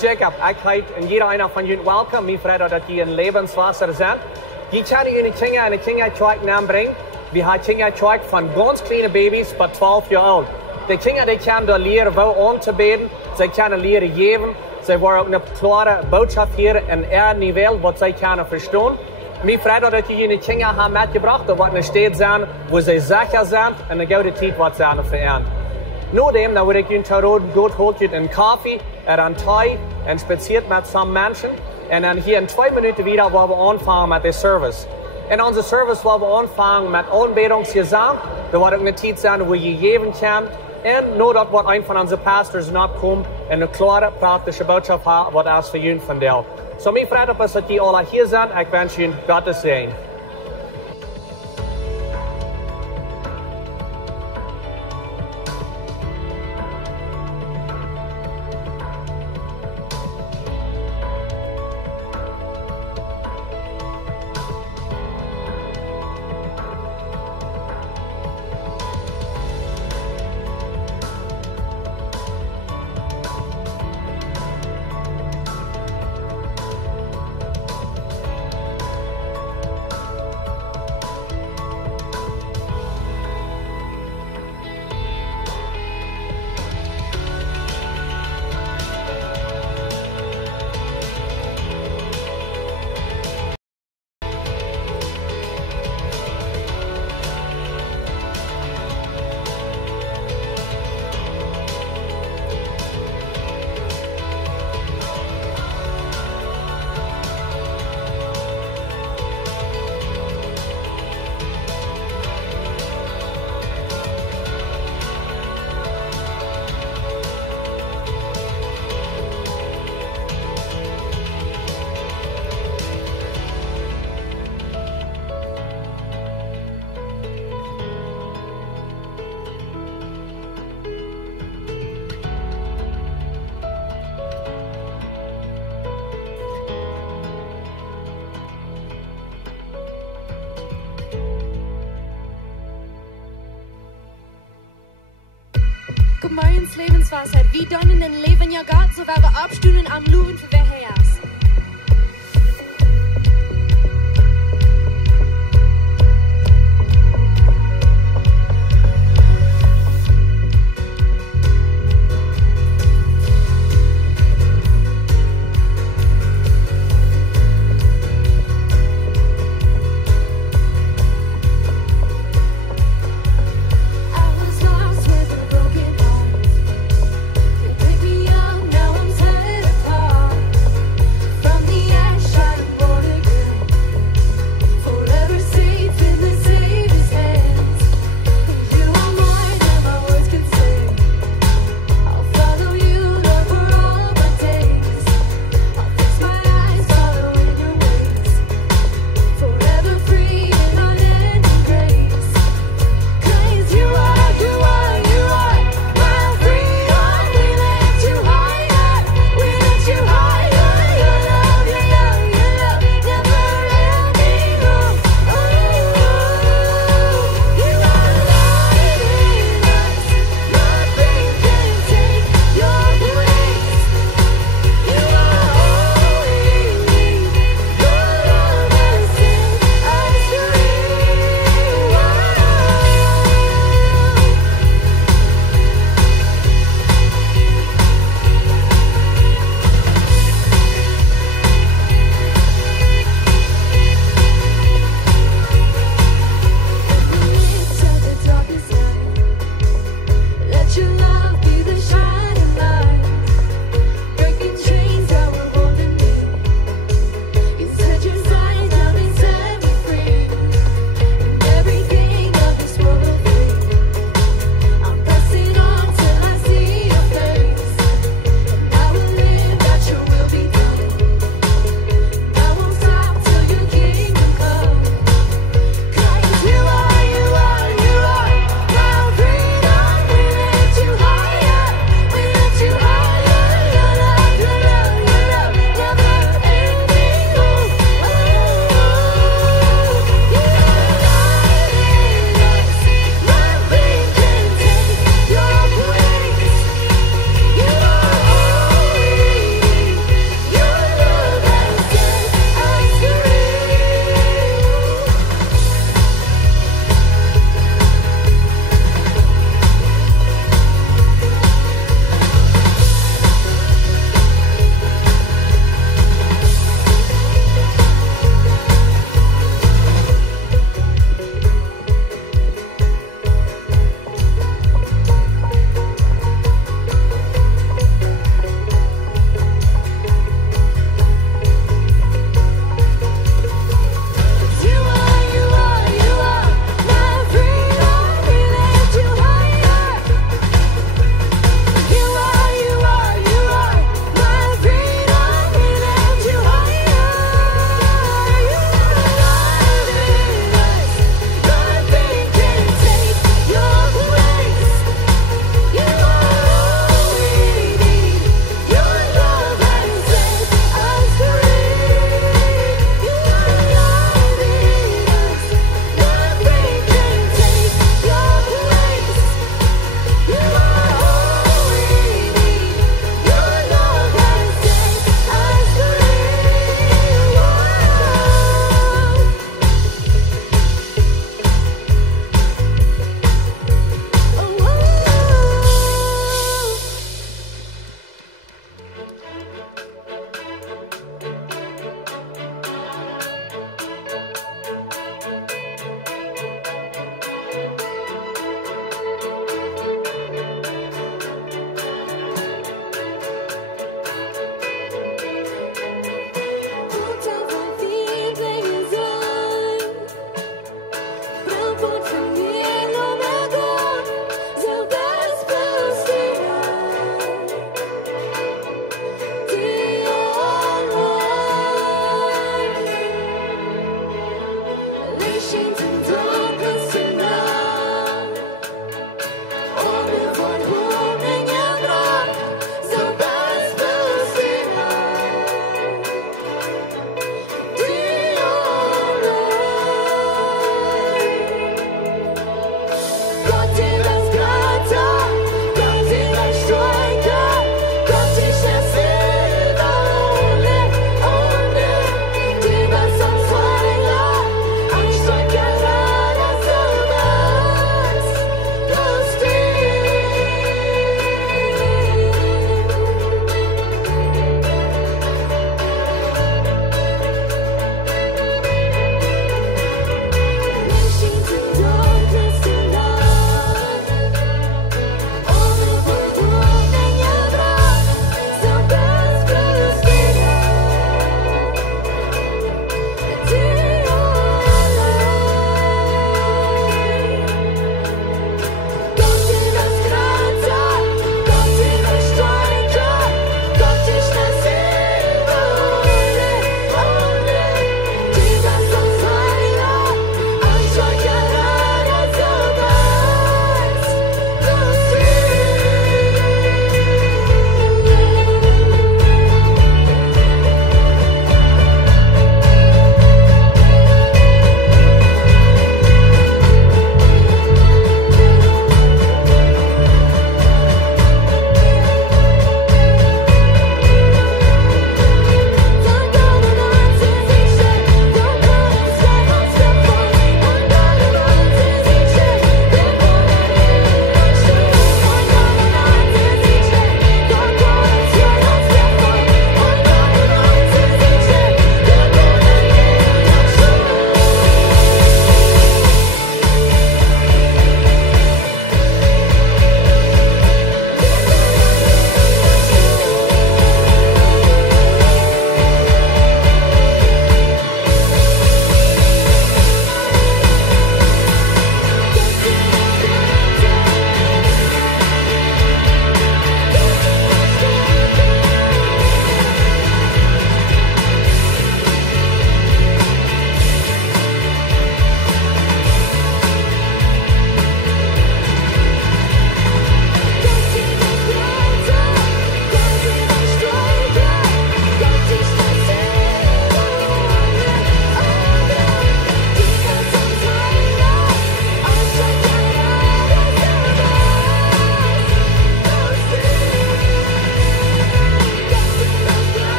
Jacob, ich heiße in jeder einer von Ihnen willkommen. Mir freut, dass die in Lebenswasser sind. Die kann Ihnen Kinder eine Kinderzeug bringen. Wir haben Kinderzeug von ganz kleinen Babys bis 12 Jahre alt. Die Kinder, die können da lernen, wo anzubeten. Sie können lernen geben. Sie wollen auch eine klare Botschaft hier in ihrem Niveau, was sie können verstehen. Mir freut, dass die Ihnen Kinder haben mitgebracht, da wird eine Stadt sein, wo sie sicher sind und eine gute Zeit wird sein für ihn. Nachdem, dann würde ich Ihnen verraten, Gott holt Ihnen einen Kaffee, einen Tee, und spaziert mit zusammen Menschen. Und dann hier in 2 Minuten wieder, wo wir anfangen mit dem Service. In unserem Service, wo wir anfangen mit Anbetungsgesang, da wird auch eine Zeit sein, wo ihr geben könnt. Und nur dort wird ein von unseren Pastors nachkommen und eine klare, praktische Botschaft haben, was das für ihn von der. So, mir freut mich, dass die alle hier sind. Ich wünsche Ihnen Gottes Segen. Gemeins Lebenswasser, wie dann in den Leben ja geht, so werden wir abstünden am Luren für wer herjas. Pick me up, now I'm tired apart.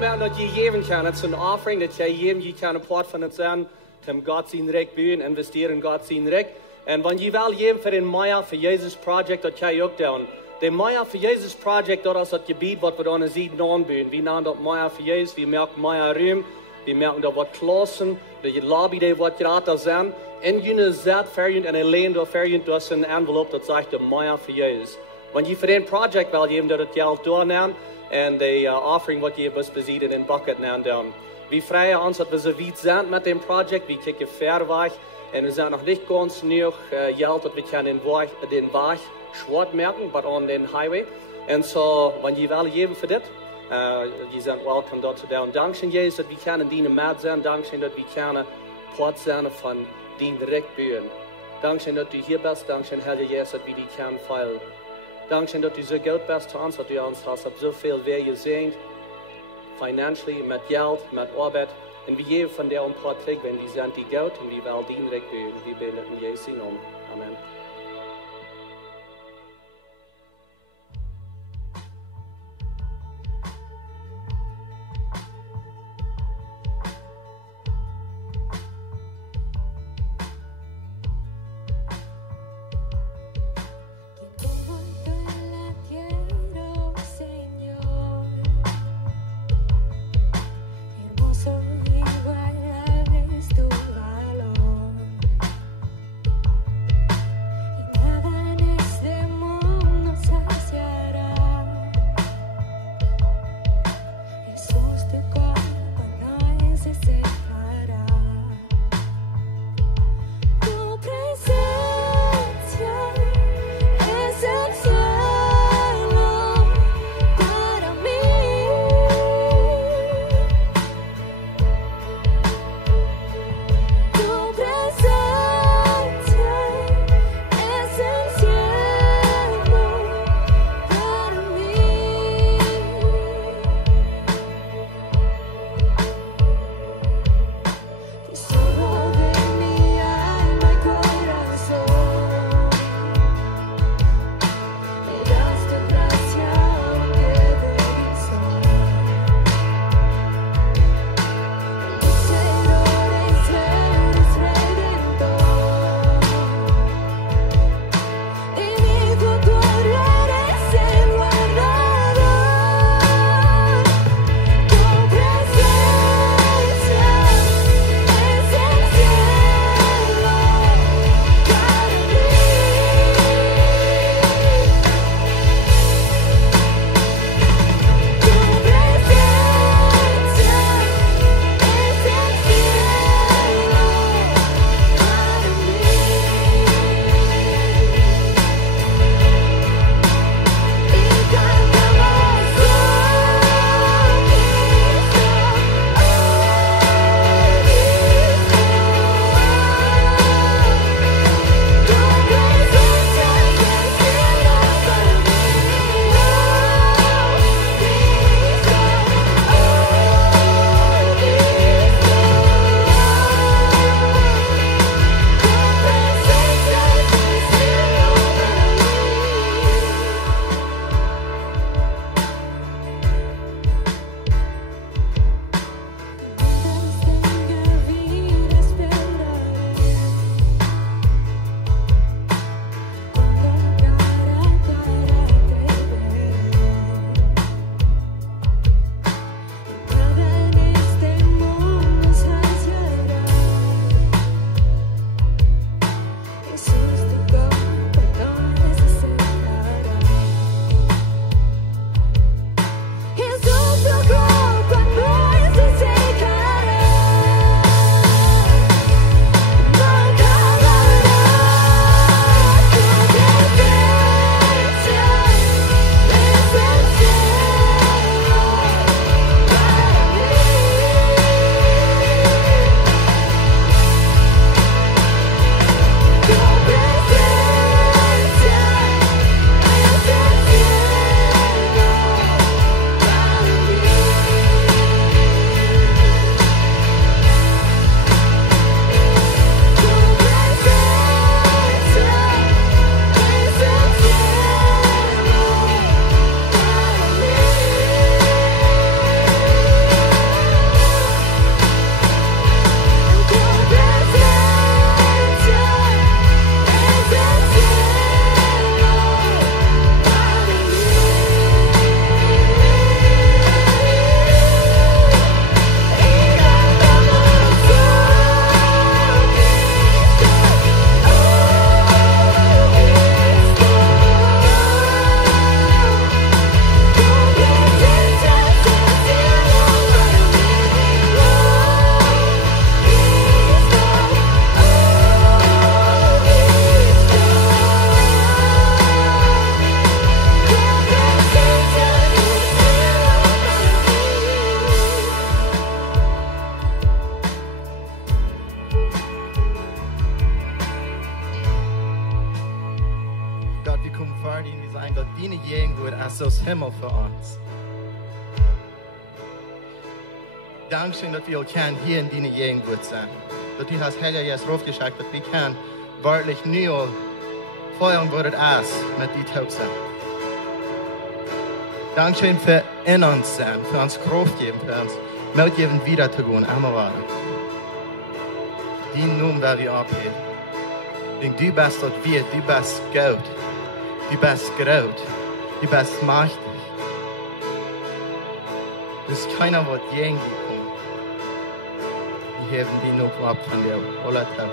mehr, dass je geben kann. Das ist ein Offering, dass jedem je kann ein Part von das sein, dem Gott sein Recht bühen, investieren in Gott sein Recht. Und wenn je will geben für den Meier, für Jesus Project, das kann ich auch tun. Der Meier für Jesus Project, das ist das Gebiet, was wir dann sehen, anbieten. Wir nennen das Meier für Jesus, wir merken Meier Raum, wir merken da was Klassen, die Lobby, die was gerade sind. Und jene Zert verjünt und allein da verjünt, das ist ein Envelope, das sagt der Meier für Jesus. Wenn je für den Project will geben, das Geld durchnehmen, und die Offering, was je was besieht, in den Bucket nehmen. Wir freuen uns, dass wir so weit sind mit dem Projekt, wir kicken fair weg, und wir sind noch nicht ganz genug Geld, dass wir den Weg schwarz merken, aber an den Highway. Und so, wenn je will geben für das, die sind willkommen dort zu tun. Dankeschön, Jesus, dass wir können dienen mit sein, Dankeschön, dass wir können Part sein von den Direktbühnen. Dankeschön, dass du hier bist, Dankeschön, Herr Jesus, dass wir die können feilen. Dankeschön, dass du so gut bist zu uns, dass du uns hast so viel Wege gesehen, financially, mit Geld, mit Arbeit. Und wir geben von der ein paar kriegen, wenn die sind die gut und wir wollen den Recht bühnen. Wir beten in Jesu Namen. Amen. Igual es tu valor. zijn dat die gegeven als ons Himmel voor ons. Dankzij dat we elkaar hier in die gegeven zijn. Dat u als Heilige Geest raufgeschickt, dat we kan wirklich nu al feuern wordt als met die Taubsen. Dankzij für in uns sein, für uns Kraft geben, für uns Mut geben, wieder zu gehen, einmal weiter. Die Namen werden wir abheben. Denn du bist dort wir, du bist gut, du bist groß, du bist mächtig. Es ist keiner, was gegen dich kommt. Wir heben die Namen ab von dir, aller Tag.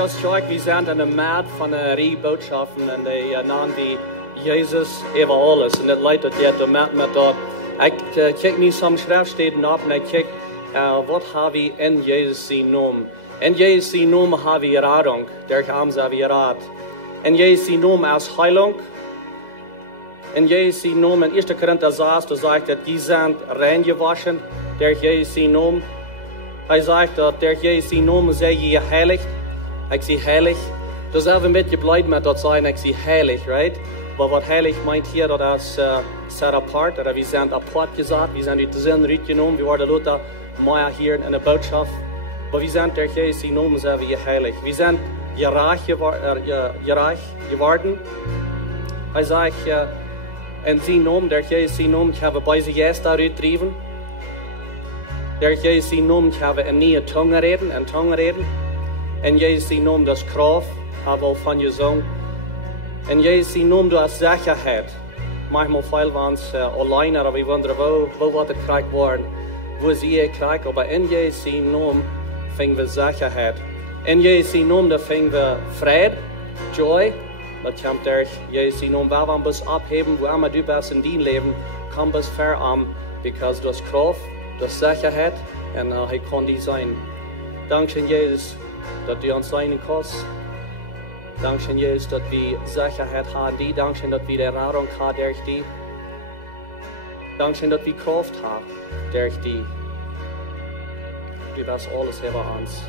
als Kerk, wir sind in der Maat von der Botschaften und die namen die Jesus über alles. Und das leitet ja der Maat mit dort. Ich kijk niet soms schriftsteden op en ik kijk wat hebben we in Jezus zijn naam. In Jezus zijn naam hebben we Radung, der haben ze we Rat. In Jezus zijn naam als Heilung. In Jezus zijn naam in 1. Korinther 6, da sagt dat die sind rein gewaschen, der Jezus zijn naam. Hij zegt dat der Jezus zijn naam sei je heilig. Ik zie heilig. Dus even een beetje blij met dat zijn, ik zie heilig, right? Aber was heilig meint hier, dat is set apart, oder wir sind apart gesagt, wir sind uit de zin uitgenomen, wir worden Luther mehr hier in der Botschaft. Aber wir sind der Jezus genommen, sind wir heilig. Wir sind gereich geworden. Er sagt, in zijn naam, der Jezus genommen, ich habe bei sich erst daaruit getrieben. Der Jezus genommen, ich habe in nieuwe Tongen reden, in Tongen reden. En Jezus genommen, das Kraft, habe auch von gesungen. En Jezus naam, du hast Sicherheit. Manchmal viel waren es alleine, aber wir wundern, wo wird es gekriegt worden, wo sie gekriegt. Aber in Jezus naam fingen wir Sicherheit. In Jezus naam, da fingen wir Frieden, Joy. Das kommt durch Jezus naam. Wir wollen bis abheben, wo immer du bist in dein Leben, komm bis fair an, because du hast Kraft, du hast Sicherheit, und er kann die sein. Dankeschön, Jesus, dass du uns sein kannst. Dankeschön, Jesus, dass wir Sicherheit haben, die. Dankeschön, dass wir die Radung haben durch die. Dankeschön, dass wir Kraft haben durch die. Du bist alles über uns.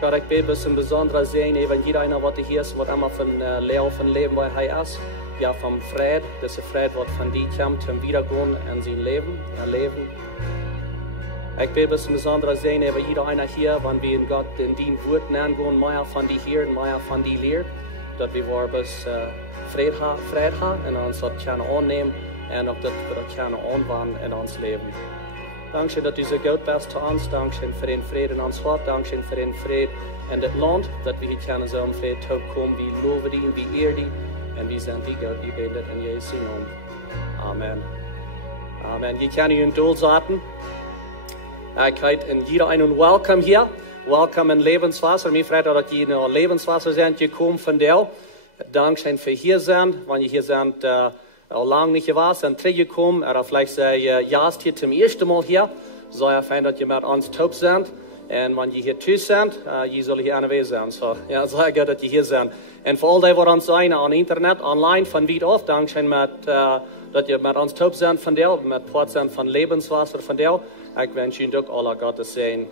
Gott, ich bete, dass ein besonderer Segen, wenn jeder einer, was hier ist, was immer von Lehre von Leben, weil er ist, ja, vom Fried, dass der Fried, was von dir kommt, zum Wiedergehen in sein Leben, erleben. Ich bete, dass ein besonderer Segen über jeder einer hier, wenn wir in Gott in die Wort nennen gehen, mehr von dir hier und mehr von dir lehrt, dass wir bis Fried haben und uns das können annehmen und auch dass wir das können anwenden in uns Leben. Dankeschön, dass du so gut bist zu uns. Dankeschön für den Frieden in uns Hart. Dankeschön für den Frieden in das Land, dass wir hier können so im Frieden kommen, wie loben ihn, wie ehren ihn und wie sind die Gott, die betet in Jesu Namen. Amen. Amen. Je können ihn durchsaten. Ich heiße in jeder einen Welcome hier. Welcome in Lebenswasser. Mir freut dass ihr in Lebenswasser sind gekommen von dir. Dankeschön für hier sind. Wenn ihr hier sind, lange nicht gewesen, sind zurückgekommen. Oder vielleicht seid ihr erst hier zum ersten Mal hier. So fein, dass ihr mit uns taub sind. Und wenn ihr hier tschüss sind, ihr sollt hier anwesend sein. So, ja, sehr gut, dass ihr hier sind. Und für all die, die uns sein, am Internet, online, von weit auf, Dankeschön, dass ihr mit uns taub sind von dir, mit Port sind von Lebenswasser von dir. Ich wünsche Ihnen doch aller Gottes Segen.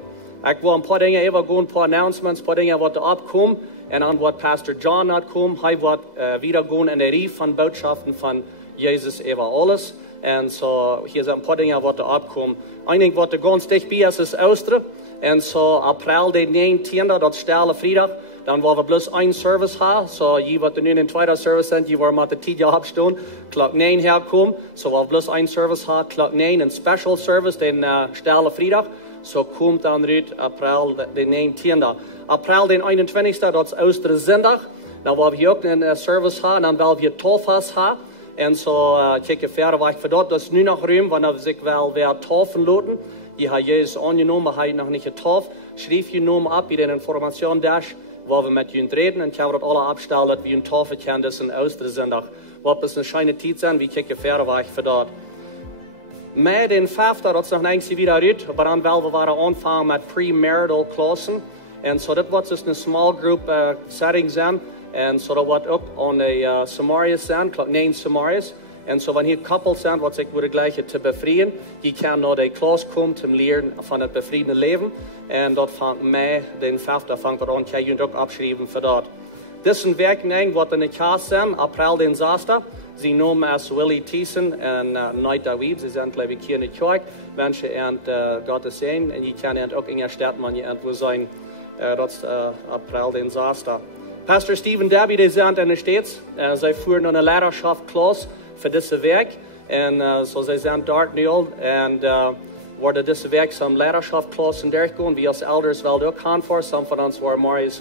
Ich will ein paar Dinge übergehen, ein paar Announcements, ein paar Dinge, die abkommen. Und dann wird Pastor John kommen. Er wird wiedergehen in der Reihe von Botschaften von Jesus über alles. Und so, hier sind ein paar Dinge, die abkommen. Einiges, was ganz dicht bei ist Ostern. Und so, April, den 19. das Stelle Freitag. Dann wollen wir bloß einen Service haben. So, je wird nun in den zweiten Service sind, je wollen mit der Zeit abstehen, Klock 9 herkommen. So, wollen wir bloß einen Service haben, Klock 9, ein Special Service, den Stelle Freitag. So, kommt dann rüt April, den 19. April, den 21. das ist Ostersonntag. Dann wollen wir hier auch einen Service haben, dann wollen wir Tauffest haben. Und so, kijk verder, waar ik voor dat is nu nog ruim, wanneer zich wel weer taufen laten. Je hebt Jezus aangenomen, hij nog niet getauft. Schrijf je naam ab in de information dash, waar we met jullie reden. En gaan we dat alle afstellen, dat we een taufen kunnen, dat is een Osterzondag. Wat is een schijne tijd zijn, wie kijken verder, waar ik voor dat. Met den 5. dat is nog niks weer uit, maar dan wel we waren aanvangen met premarital klassen. En zo dat wordt dus een small group setting zijn. En zo dat wordt ook aan de Samariërs zijn, Klock 9 Samariërs. En zo wanneer couples zijn, wat ik wil gleich te bevrienden, die kan naar de klas komen te leren van het bevriende leven. En dat vangt mij, den 5. vangt dat aan, kan je ook opschrijven voor dat. Dit is een werking wat in de kast zijn, april den 6. Ze noemen als Willie Thiessen en Night David. Ze zijn geloof ik hier in de kerk. Mensen en God is zijn. En je kan ook in je stad, maar je wil zijn. Dat is april den 6. Pastor Stephen Debbie, die sind in den States. Sie führen eine Leidenschaftskurs für dieses Werk. Und so sie sind dort nu und worden dieses Werk zum Leidenschaftskurs durchgehen. Wir als Elders wel ook gaan voor. Some von uns waren Marius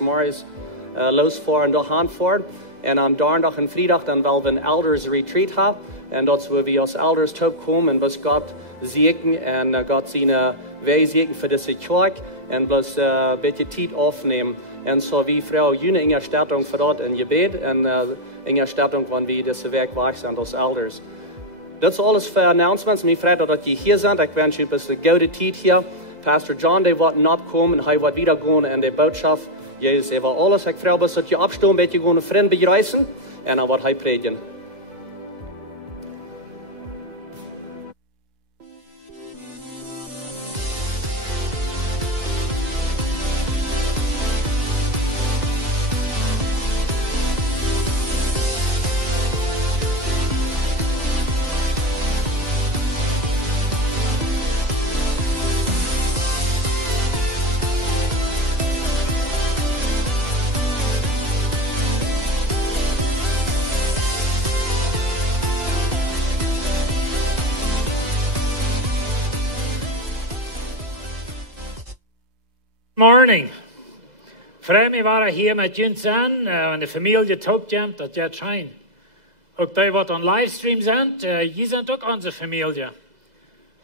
losfahren und doch gaan voor. Und am Donnerstag und Freitag dann wollen wir ein Elders Retreat haben. En dat we wie als ouders terugkomen en was God zegenen en God zijn wij zegenen voor deze kerk en plus een beetje tijd opnemen. En zo wie vrouw June in Erstattung voor dat in gebed en in Erstattung van wie deze werk wacht zijn als ouders. Dat is alles voor announcements. Ik vrees dat je hier bent. Ik wens je een goede tijd hier. Pastor John, die wordt opkomen en hij wordt weer gaan in de boodschap. Jezus heeft alles. Ik vrees dat je opstoot een beetje gewoon een vriend bereizen en dan wordt hij predigen. Morning. Vrij waren hier met jullie zijn en de familie toegekomen dat jij schijnt. Ook die wat aan livestream zijn, je zijn ook onze familie.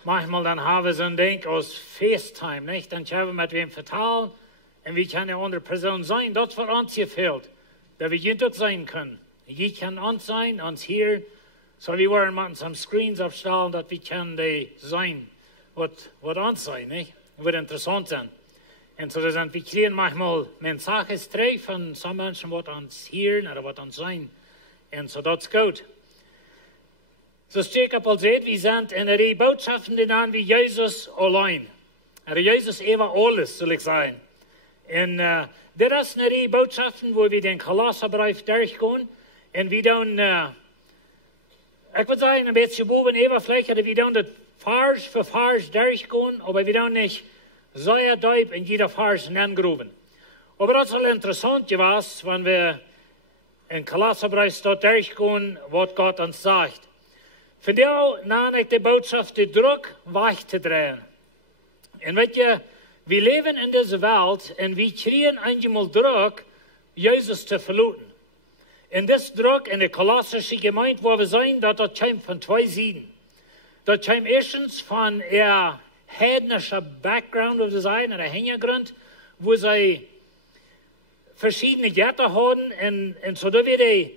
Manchmal dan hebben we zo'n ding als FaceTime, niet? Dan kunnen we met wem vertalen en wie kan een andere persoon zijn. Dat voor ons gefehlt, dat we jullie ook zijn kunnen. Je kan ons zijn, ons hier, zo we worden met some screens opstellen dat we kunnen zijn, wat ons zijn, niet? Dat wordt interessant zijn. En so zijn we krijgen manchmal Mensages terug van sommige mensen wat ons hier oder wat ons zijn. En so dat is goed. Zoals Jacob al zei, we zijn in de boodschappen die aan wie Jezus alleen. Jezus even Aules, zal ik zeggen. En dit is een boodschappen waar we den Kolosserbrief durchgaan. En we doen, ik würde sagen, een beetje boven Everfläche, we doen dat Vers für Vers durchgaan, aber we doen niet sehr diep in jeder Vers hineingerufen. Aber das ist interessant gewesen, wenn wir in Kolosserbrief dort durchgehen, was Gott uns sagt. Von der nahm ich die Botschaft, die Druck wegzudrehen. Und weet je, wir leben in dieser Welt und wir kriegen einmal Druck, Jesus zu verlassen. Und das Druck in der kolossische Gemeinde, wo wir sein, das kommt von zwei Seiten. Das kommt erstens von heidnischer Background of the sein, oder Hintergrund, wo sie verschiedene Götter haben und so da wird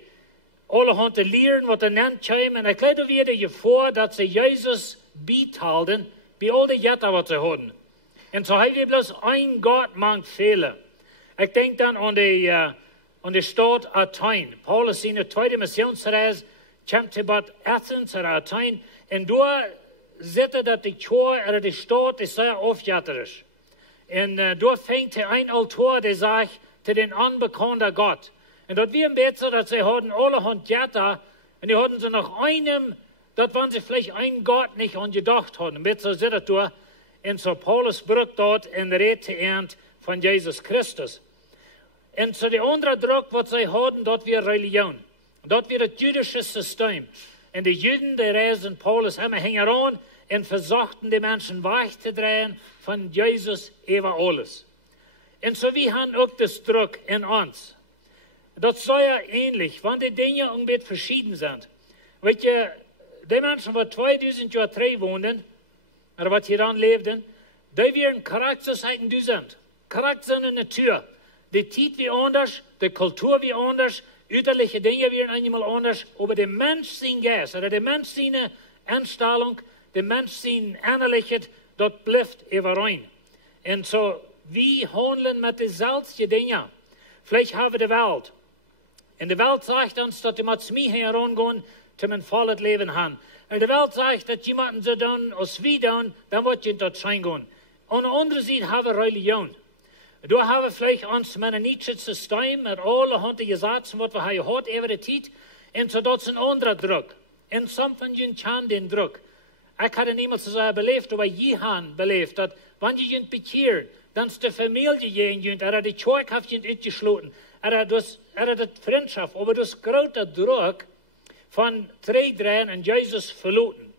alle Hunde lehren, was nennt kommen. Und ich glaube, da wird vor, dass sie Jesus behalten, bei all den Götter, was sie haben. Und so haben wir bloß ein Gott, manch Fehler. Ich denke dann an die Stadt Athen. Paulus seine zweite Missionsreise kommt zu Bad Athens oder Athen und da zitten dat de Chor oder die Stadt ist sehr aufjäterisch. Und da fängt ein Autor, der sagt, zu den unbekannten Gott. Und dort wir besser, dass sie hatten alle Hundjäter, und die hatten sie nach einem, dort waren sie vielleicht ein Gott nicht angedacht hatten. Besser sind das da. Und so Paulus brückt dort in Rede ernst von Jesus Christus. Und so der andere Druck, was sie hatten, dort wir Religion. Dort wir das jüdische System. Und die Juden, die reisen Paulus immer hängen an und versuchten die Menschen wegzudrehen von Jesus über alles. Und so wie haben auch das Druck in uns. Das soll ja ähnlich, wenn die Dinge irgendwie verschieden sind. Weet je, die Menschen, die 2000 Jahre drin wohnen, oder was hier dann lebten, die werden Charakterseiten die sind. Charakter in der Natur. Die Zeit wie anders, die Kultur wie anders, uiterliche Dinge werden einmal anders, aber der Mensch sein Geist, oder der Mensch seine Einstellung, der Mensch sein Innerliches, das bleibt überein. Und so, wir handeln mit denselben Dingen. Vielleicht haben wir die Welt. Und die Welt sagt uns, dass die mit mir herangehen, zum ein volles Leben haben. Und die Welt sagt, dass jemanden so tun, als wir tun, dann wird je dort reingehen. Und an der anderen Seite haben wir Religion. Da haben wir vielleicht uns mennonitisches System mit allen Hunden Gesetzen, was wir hier haben über die Zeit. Und so das ist ein anderer Druck. Und some von ihnen kennen den Druck. Ich hatte niemals so belebt, aber je haben belebt, dass wenn je ihn bekehren, dann ist die Familie jenen, oder die Kirche hat ihn ausgeschlossen, oder das Freundschaft, aber das große Druck von Dreien und Jesus verloren.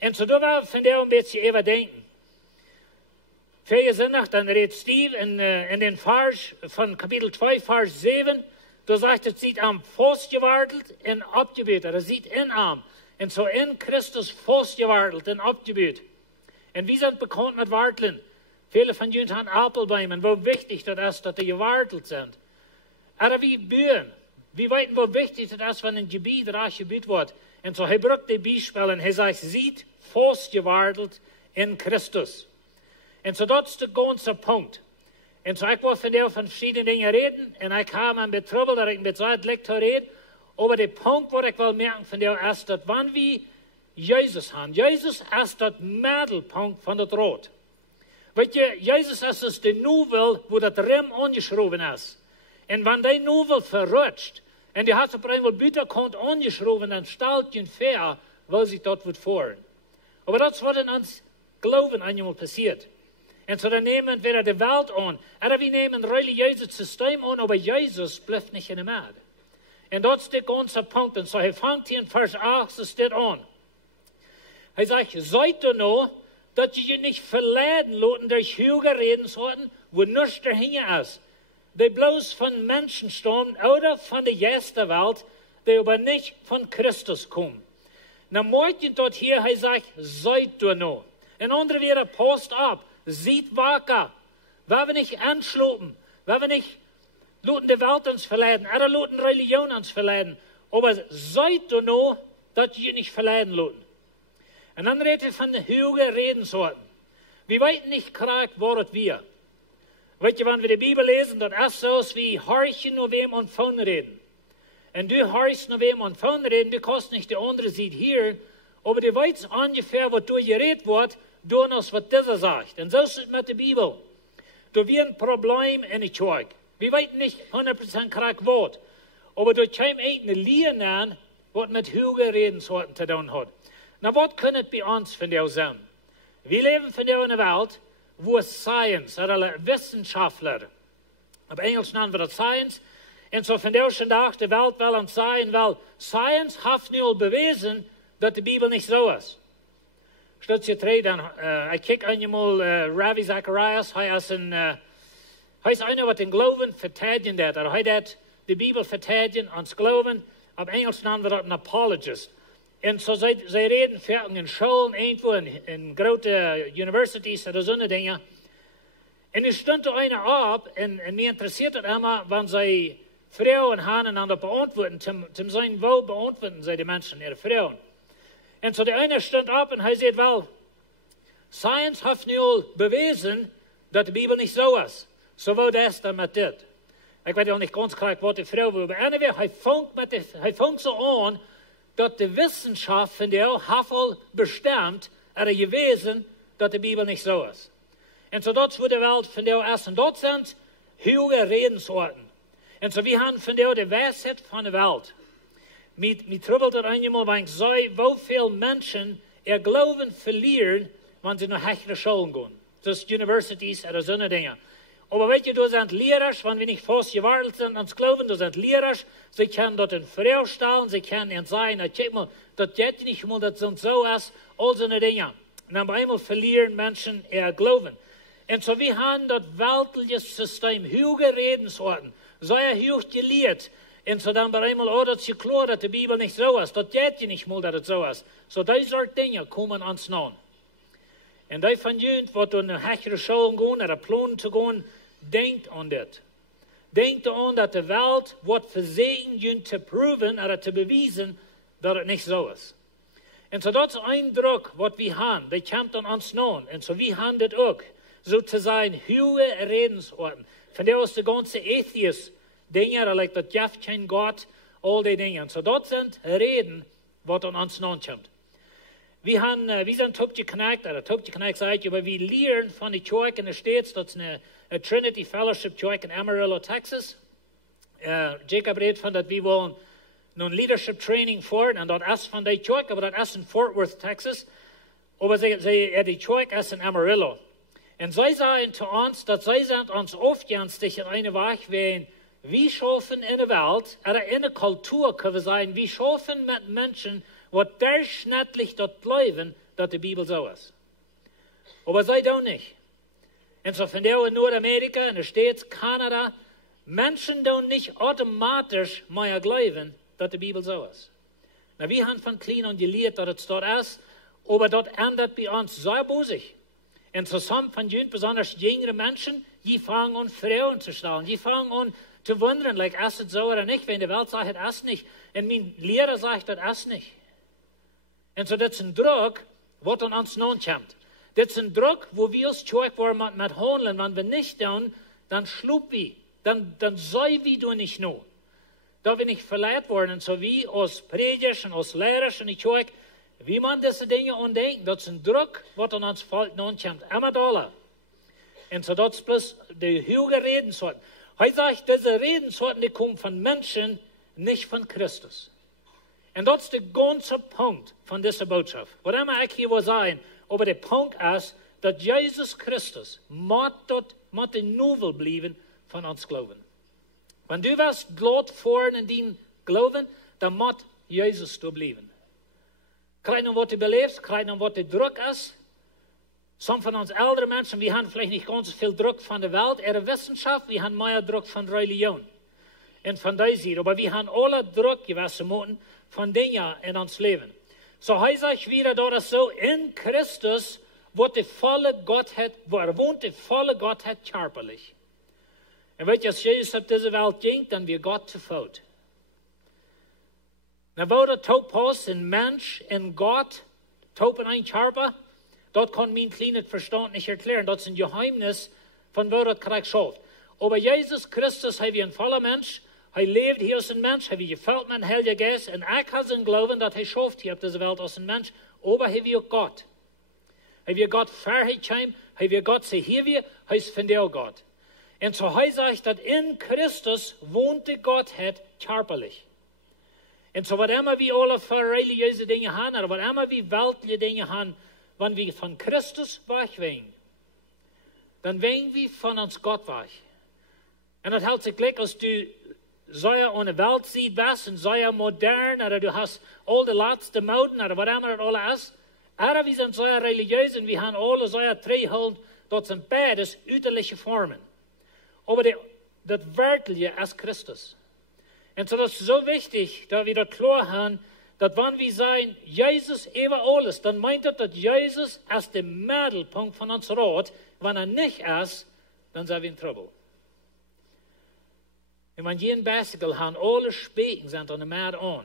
Und so da war von der ein bisschen überdenken. Sinnig, dann redet Steve in den Vers von Kapitel 2, Vers 7, da sagt es, sieht am Fuß gewartet und abgebetet, er sieht in Arm. Und En zo in Christus vastgewarteld en opgebouwd. En wie zijn bekend met wartelen? Viele van jullie hebben appelbäumen, wo wichtig dat is dat die gewarteld zijn. Aber wie buren, wie weten wo wichtig dat is van een gebied dat gebouwd wordt. En zo hij gebruikt die Beispiel en hij zegt, ziet vastgewarteld in Christus. En zo dat is de ganze punt. En zo ik wil van verschillende dingen reden. En ik ga me betrouwen dat ik met zo'n licht reden. Aber der Punkt, wo ich will merken von der ist, dass wenn wir Jesus haben, Jesus ist das Mittelpunkt von der Rot. Weet je, Jesus ist das der Nuvel, wo das Rem angeschrauben ist. Und wenn der Nuvel verrutscht, und die hat auf einmal Büterkant angeschrauben, dann stellt ihn fair, weil sich dort wird fahren. Aber das, was in uns Glauben einmal passiert. Und so dann nehmen wir die Welt an, oder wir nehmen ein religiöses System an, aber Jesus bleibt nicht in der Mitte. En dat is de ganze punt. En zo hij vangt hier in vers 8, zo staat aan. Hij zegt, seid er nou, dat je je niet verleiden laten door huige redenswoorden, wo nichts dahinter ist. Die bloß von Menschen stammen oder von der ersten Welt, die aber nicht von Christus kommen. Na morgen dort hier, hij zegt, seid er nou. En andere wieder, passt ab, seid wacker, weil wir nicht anschlupen, weil wir nicht laten de Welt ons verleiden, oder laten Religion ons verleiden. Aber seid er nou, dat je nicht verleiden laten. En dan redt hij van de huige redenswoorden. Wir weten nicht krank, wo het wir. Weet je, wenn wir die Bibel lesen, dat is zoals wie horchen nur wem und von reden. En du horchst nur wem und von reden, du kannst nicht die andere sieht hier, aber du weißt ungefähr, was du geredet wird, durch das, was dieser sagt. Und so ist es mit der Bibel. Du wirst ein Problem in der Kirche. Wir weten nicht 100% krank was. Aber du kommst eine Lehre an, was mit huigen redenswoorden zu tun hat. Na, was kann es bei uns von der sein? Wir leben von der in einer Welt, wo Science, oder Wissenschaftler, auf Englisch nennen wir das Science, und so von der Tag die Welt will uns sagen, weil Science hat nur bewiesen, dass die Bibel nicht so ist. Stutz je treden, ich kijk einmal Ravi Zacharias, hij is einer, was den Glauben verteidigen hat, oder hij hat die Bibel verteidigen, ans Glauben, auf Englisch nennen wir das ein Apologist. Und so sie reden für in Schulen, irgendwo in großen Universities oder so eine Dinge. Und es stand da einer ab, und mir interessiert das immer, wenn sie Frauen haben einander beantworten, zum sein Wohl beantworten sie die Menschen, ihre Frauen. Und so der eine stand ab und er sagt, well, Science hat nur bewiesen, dass die Bibel nicht so ist. So war das damit das. Ich weiß auch nicht ganz klar, was die Frau will, aber anyway, er fängt so an, dass die Wissenschaft von der Havel bestimmt, oder gewesen, dass die Bibel nicht so ist. Und so das wird die Welt von der ist, und dort sind höhere Redensworten. Und so wir haben von der die Weisheit von der Welt. Mir trouwelt das einmal, wenn ich sehe, wo viele Menschen ihr Glauben verlieren, wenn sie nach höhere Schulen gehen. Das Universities oder so eine Dinge. Aber weet je, da sind Lehrer, wenn wir nicht fast gewartet sind ans Glauben, da sind Lehrer, sie können dort in Frau stellen, sie können ihnen sagen, check mal, das geht nicht mal, das sind so ist, all so eine Dinge. Und dann einmal verlieren Menschen ihr Glauben. Und so wir haben das weltliche System, höhere Redensworten, so hoch gelehrt. Und so dann bei einmal, oh, das ist klar, dass die Bibel nicht so ist, das geht nicht mal, dass es so ist. So diese Dinge kommen uns nach. Und die von jenen, die in eine höhere Schule gehen, oder planen zu gehen, denkt an das. Denkt an, dass die Welt wird versuchen, zu prüfen oder zu beweisen, dass es nicht so ist. Und so das ist ein Druck, was wir haben, der kommt an uns nach. Und so wir haben das auch, sozusagen hohe Redensworten. Von der aus die ganze Atheist-Dinge, like das gibt kein Gott, all die Dinge. Und so das sind Reden, was an uns nachkommt. Wir sind topgeknackt, oder topgeknackt sagt, aber wir lernen von der Kirche in der States, das ist eine Trinity Fellowship Church in Amarillo, Texas. Jacob redet von, dass wir wollen nun Leadership Training fahren, und das ist von der Church, aber das ist in Fort Worth, Texas. Aber die Church ist in Amarillo. Und sie sagen zu uns, dass sie sind uns oft ganz in eine Weise, wenn wir schaffen in der Welt, oder in der Kultur, können wir sagen, wir schaffen mit Menschen, was durchschnittlich dort bleiben, dass die Bibel so ist. Aber sie tun nicht. Und so von der in Nordamerika, in den Staaten, Kanada, Menschen tun nicht automatisch mehr glauben, dass die Bibel so ist. Na, wir haben von klein an geleerd dat het dort ist, aber dort ändert bei uns sehr bosig. Interessant von jungen, besonders jüngere Menschen, die fangen an, Frauen zu stellen. Die fangen an, zu wundern, like, ist es so oder nicht? Wenn die Welt sagt, es ist nicht. Und mein Lehrer sagt, das ist nicht. Und so, das ist ein Druck, was an uns nun kommt. Das ist ein Druck, wo wir uns stark waren mit handeln. Wenn wir nicht tun, dann schlup wir. Dann sei wir du nicht nur. Da bin ich verleiht worden. Und so wie als Prediger und als Lehrer und ich schaue, wie man diese Dinge umdenken. Das ist ein Druck, was an uns Volk nun kommt. Immer da. Und so, das ist bloß die höhere Redensworte. Heute sagt, diese Redensworte, die kommen von Menschen, nicht von Christus. Und das ist der ganze Punkt von dieser Botschaft. Was immer ich hier will sagen, aber der Punkt ist, dass Jesus Christus muss die Nuvel bleiben von uns glauben. Wenn du wirst laut fahren in dein Glauben, dann muss Jesus da bleiben. Kijk naar wat du belebst, kijk naar wat der Druck ist. Some von uns älteren Menschen, wir haben vielleicht nicht ganz viel Druck von der Welt, der Wissenschaft, wir haben mehr Druck von Religion. Und von dieser, aber wir haben alle Druck gewesen von Dingen in uns Leben. So heißt ich wieder, dass so in Christus wohnt die volle Gottheit körperlich. Und wenn Jesus auf diese Welt ging, dann wir Gott zu Fout. Na, wo der Topos in Mensch, in Gott, Top in ein Körper, dort kann mein kleines Verstand nicht erklären. Das ist ein Geheimnis, von wo das Krieg schafft. Aber Jesus Christus, er wie ein voller Mensch, er lebt hier als ein Mensch, er wie gefällt mit dem Heiligen Geist, und ich habe den Glauben, dass er schafft hier auf dieser Welt als ein Mensch, aber er wie auch Gott. Er wie Gott Freiheit heim, er wie Gott sie hier wie, er ist von der Gott. Und so heißt es, dass in Christus wohnt die Gottheit körperlich. Und so, was immer wir alle für religiöse Dinge haben, oder was immer wir weltliche Dinge haben, wenn wir von Christus wegwegen, dann wegen wir von uns Gott weg. Und das hält sich gleich, als du so eine Welt siehst, was, und so modern, oder du hast all die letzte Moden, oder was immer das alles ist. Aber wir sind so religiös und wir haben alle so Drehhold, das sind beides äußerliche Formen. Aber das Wörtliche ist Christus. Und so das ist so wichtig, dass wir das klar haben, dass wenn wir sagen, Jesus über alles, dann meint das, dass Jesus als der Mittelpunkt von uns Rat. Wenn er nicht ist, dann sind wir in Trouble. Und wenn jeden Bicycle haben, alle Speken sind an der Mad an.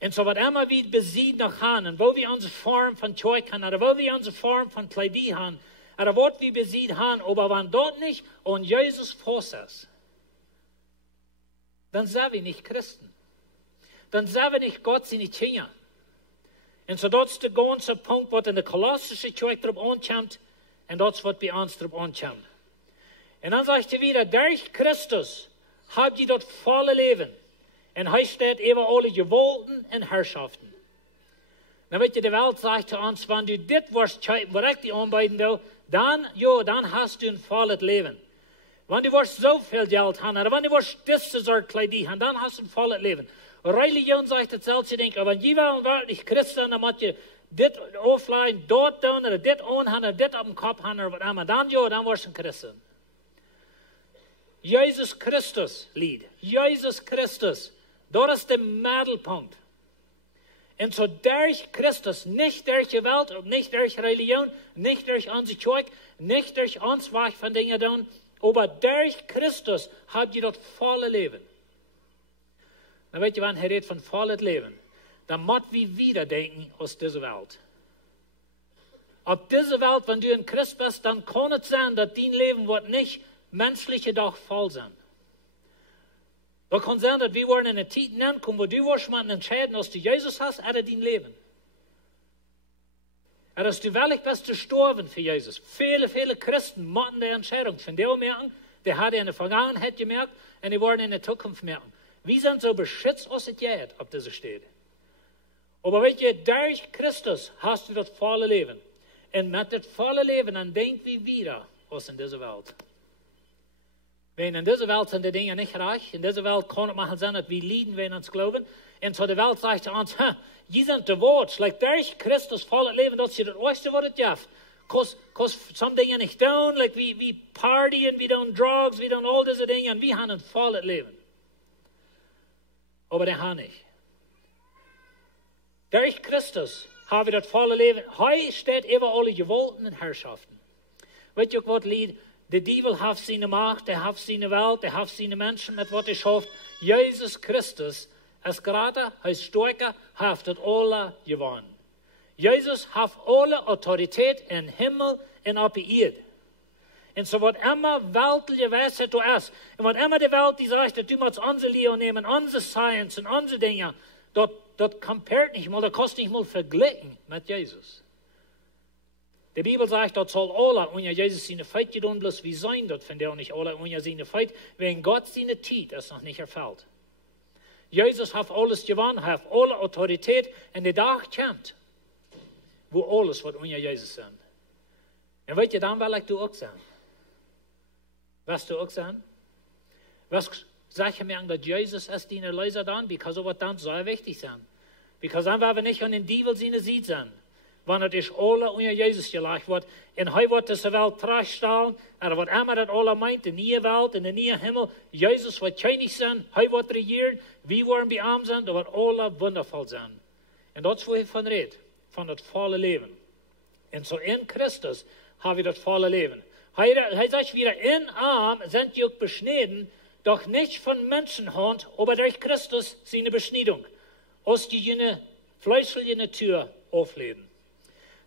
Und so was immer wir besiegt noch haben, und wo wir unsere Form von Zeug haben, oder wo wir unsere Form von Kleidung haben, oder was wir besiegt haben, aber wenn dort nicht und Jesus Fuß ist, dann sind wir nicht Christen. Dann sind wir nicht Gott, seine Kinder. Und so das ist der ganze Punkt, was in der kolossischen Kirche drauf ankommt, und das wird bei uns drauf ankommen. Und dann sagt er wieder, durch Christus habt ihr dort volle Leben. Und er steht über alle Gewalten und Herrschaften. Dann wird die Welt sagt zu uns, wenn du das wirst, was ich anbieten will, dann hast du ein volles Leben. Wenn du so viel Geld hast, oder wenn du diese Sorte Kleidung hast, dann hast du ein volles Leben. Religion sagt das selbst, ich denke, aber wenn die wirklich Christen, dann muss je das aufleihen, dort tun, oder das anhaben, oder das auf dem Kopf haben, oder was immer, dann wirst du ein Christen. Jesus Christus Lied. Jesus Christus. Das ist der Mittelpunkt. Und so durch Christus, nicht durch die Welt, und nicht durch Religion, nicht durch unsere Kirche, nicht durch uns, was von Dingen tun, aber durch Christus habt ihr das volle Leben. Dann weet je, wenn er redet von volles Leben, dann muss wir wieder denken aus dieser Welt. Auf dieser Welt, wenn du in Christ bist, dann kann es sein, dass dein Leben wird nicht menschliche doch voll sein. Da kann sein, dass wir in eine Zeit ankommen, wo du wirst mal entscheiden, dass du Jesus hast, oder dein Leben. Und dass du wirklich bist zu sterben für Jesus. Viele Christen machen die Entscheidung. Von der merken, die hat in der Vergangenheit gemerkt, und die wollen in der Zukunft merken. Wir sind so beschützt, als es geht, ob das steht. Aber wenn du durch Christus hast du das volle Leben. Und mit das volle Leben, dann denken wir wieder, als in dieser Welt. Wenn in dieser Welt sind die Dinge nicht reich. In dieser Welt kann es mal sein, dass wir leiden, wenn wir uns glauben. Und so die Welt sagt zu uns, die sind die Worte. Like durch Christus volle Leben, das ist das Erste, was es gibt. Because some Dinge nicht tun, like wie partyen, wie tun Drugs, wie tun all diese Dinge. Und wir haben ein volles Leben. Aber der hat nicht. Durch Christus haben wir das volle Leben. Hij steht über alle Gewalten und Herrschaften. Weet je ook wat lied? De Dievel heeft zijn macht, hij heeft zijn Welt, hij heeft zijn Menschen met wat hij schafft. Jezus Christus, als groter, hij is sterker, heeft het alle gewonnen. Jezus heeft alle autoriteit in Himmel en op de Erde. En zo wat immer weltliche wijsheid du is, en wat immer de Welt die zegt, dat du moet onze Leo nemen, onze Science en onze dingen, dat compareert niet mal, dat kost niet mal vergelijken met Jezus. De Bibel sagt, dat zal alle, wanneer Jezus zijn feit gedaan, bloß wie zijn dat van der niet alle, wanneer zijn feit, wegen Gott zijn tijd is nog niet erfüllt. Jezus heeft alles gewonnen, heeft alle autoriteit, en de dag komt, wo alles wat wanneer Jezus zijn. En weet je, dan wil ik du ook zijn. Was du auch sein? Was sag ich mir, dass Jesus ist die Erlöser dann? Because of what dann soll wichtig sein. Because dann werden wir nicht an den Teufel seine Sieg sein. Wenn es ist alle unter Jesus gelegt wird, und er wird diese Welt tragstellen, und was immer das alle meint, die neue Welt, in der neue Himmel, Jesus wird König sein, er wird regieren, wir werden bei ihm sein, da wird alle wundervoll sein. Und das ist, wo ich von rede, von das volle Leben. Und so in Christus haben wir das volle Leben. Er sagt wieder, in Arm sind die auch beschnitten, doch nicht von Menschenhand, aber durch Christus seine Beschneidung, aus die jene fleischliche Natur aufleben.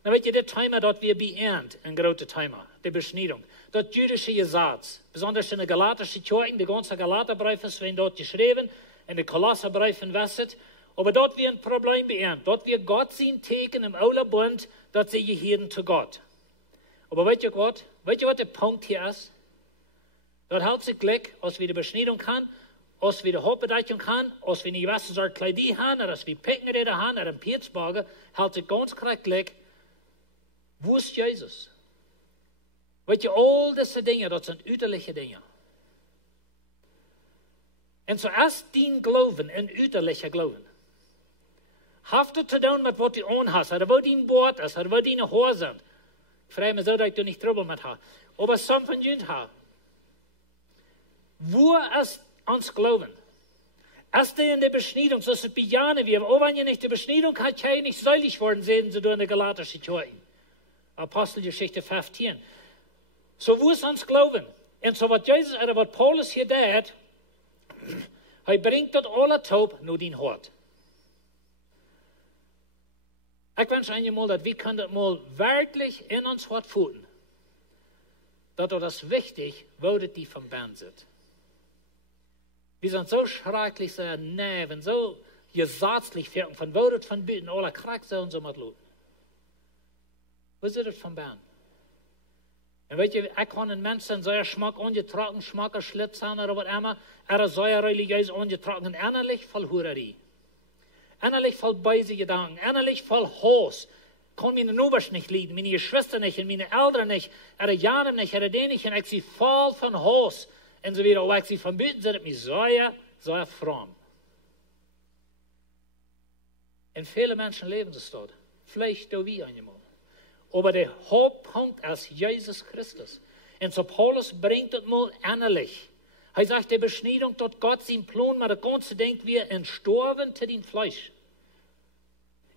Na weet je, das Thema, das wir beernt, ein großes Thema, die Beschneidung. Das jüdische Gesetz, besonders in der galatischen Kirche, der ganze Galaterbrief ist, wenn dort geschrieben, in der Kolosserbrief in Wesset, aber dort wir ein Problem beernt, dort wir Gott sein Teken im Auler Bund, dass sie gehören zu Gott. Aber weißt du was? Weißt du, was der Punkt hier ist? Das hält sich gleich, als wir die Beschneidung haben, als wir die Hauptbedeutung haben, als wir nicht wissen, so Kleidie haben, oder als wir Picknick haben, oder ein Pietsberger, hält sich ganz gleich, wo ist Jesus? Weißt du, all diese Dinge, das sind uiterliche Dinge. Und zuerst den Glauben, ein uiterlicher Glauben. Haftet zu tun mit was du anhast, oder wo dein Bord ist, oder wo deine Haare sind. Ich frage mich so, dass ich da nicht Trouble mit habe. Aber some von euch haben. Wo ist uns Glauben? Ist der in der Beschneidung, so ist es bejahen wir. Aber wenn ihr nicht die Beschneidung habt, kann ihr nicht selig worden, sehen sie in der galatischen Kirche. Apostelgeschichte 15. So wo ist uns Glauben? Und so was Jesus, oder was Paulus hier tut, er bringt das alle taub, nur den Hort. Ich wünsche einmal, dass wir das mal wirklich in uns Hort fühlen. Dass das wichtig, wo die vom Band sind. Wir sind so schrecklich, so nerven, so gesatzlich, von wo das von Bitten, alle Krack so und so mit Leuten. Wo ist das vom Band? Und weet je, ich kann ein Mensch sein, so ein Schmack ungetrocken, Schmack Schlitz haben oder was immer, so ein religiös ungetrocken, innerlich voll Hurerie. Innerlich voll böse Gedanken, innerlich voll Hass. Kann meine Nachbarn nicht lieben, meine Geschwister nicht, und meine Eltern nicht, oder Jahre nicht, oder den nicht, und ich sie voll von Hass. Und so wieder, aber ich sie von Büten sind, mich so fromm. Und viele Menschen leben das dort. Vielleicht auch wie einmal. Aber der Hauptpunkt ist Jesus Christus. Und so Paulus bringt das mal innerlich. Er sagt, die Beschneidung, dort Gott sein Plan, aber das Ganze denkt wir entstorben zu dem Fleisch.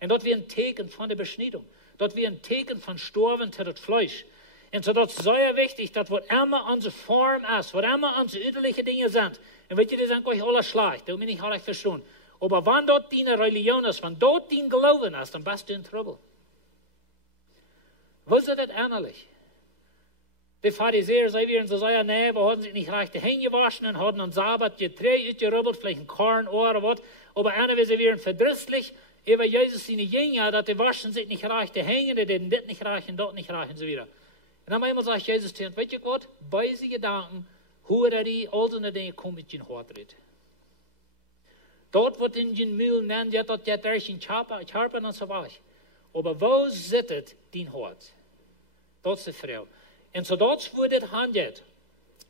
Und dort wir ein Teken von der Beschneidung. Dort wir ein Teken von Storben zu das Fleisch. Und so dort ist sehr wichtig, dass was immer unsere Form ist, was immer unsere üterliche Dinge sind. Und wisst ihr, die sind euch alle schlecht, das bin ich nicht verstehen. Aber wenn dort die Religion ist, wenn dort die Glauben ist, dann bist du in Trouble. Wo ist das innerlich? Die Pharisäer sagen, so sagen, nee, wir haben sich nicht recht die Hände gewaschen und haben einen Sabbat gedreht, gerubbelt, vielleicht ein Korn oder was. Aber einer, sie werden verdrisslich, über Jesus seine Jünger, dass die waschen sich nicht recht die Hände, die das nicht reichen, dort nicht reichen, so wieder. Und dann einmal sagt Jesus zu uns, weißt du was, böse Gedanken, Hurerie, all so Dinge kommen mit den Hort rein. Dort wird in den Mühlen nennen, dort geht durch den Charpen und so weiter. Aber wo sitzt dein Hort? Dort ist die Frau. Und so dort wurde es handelt.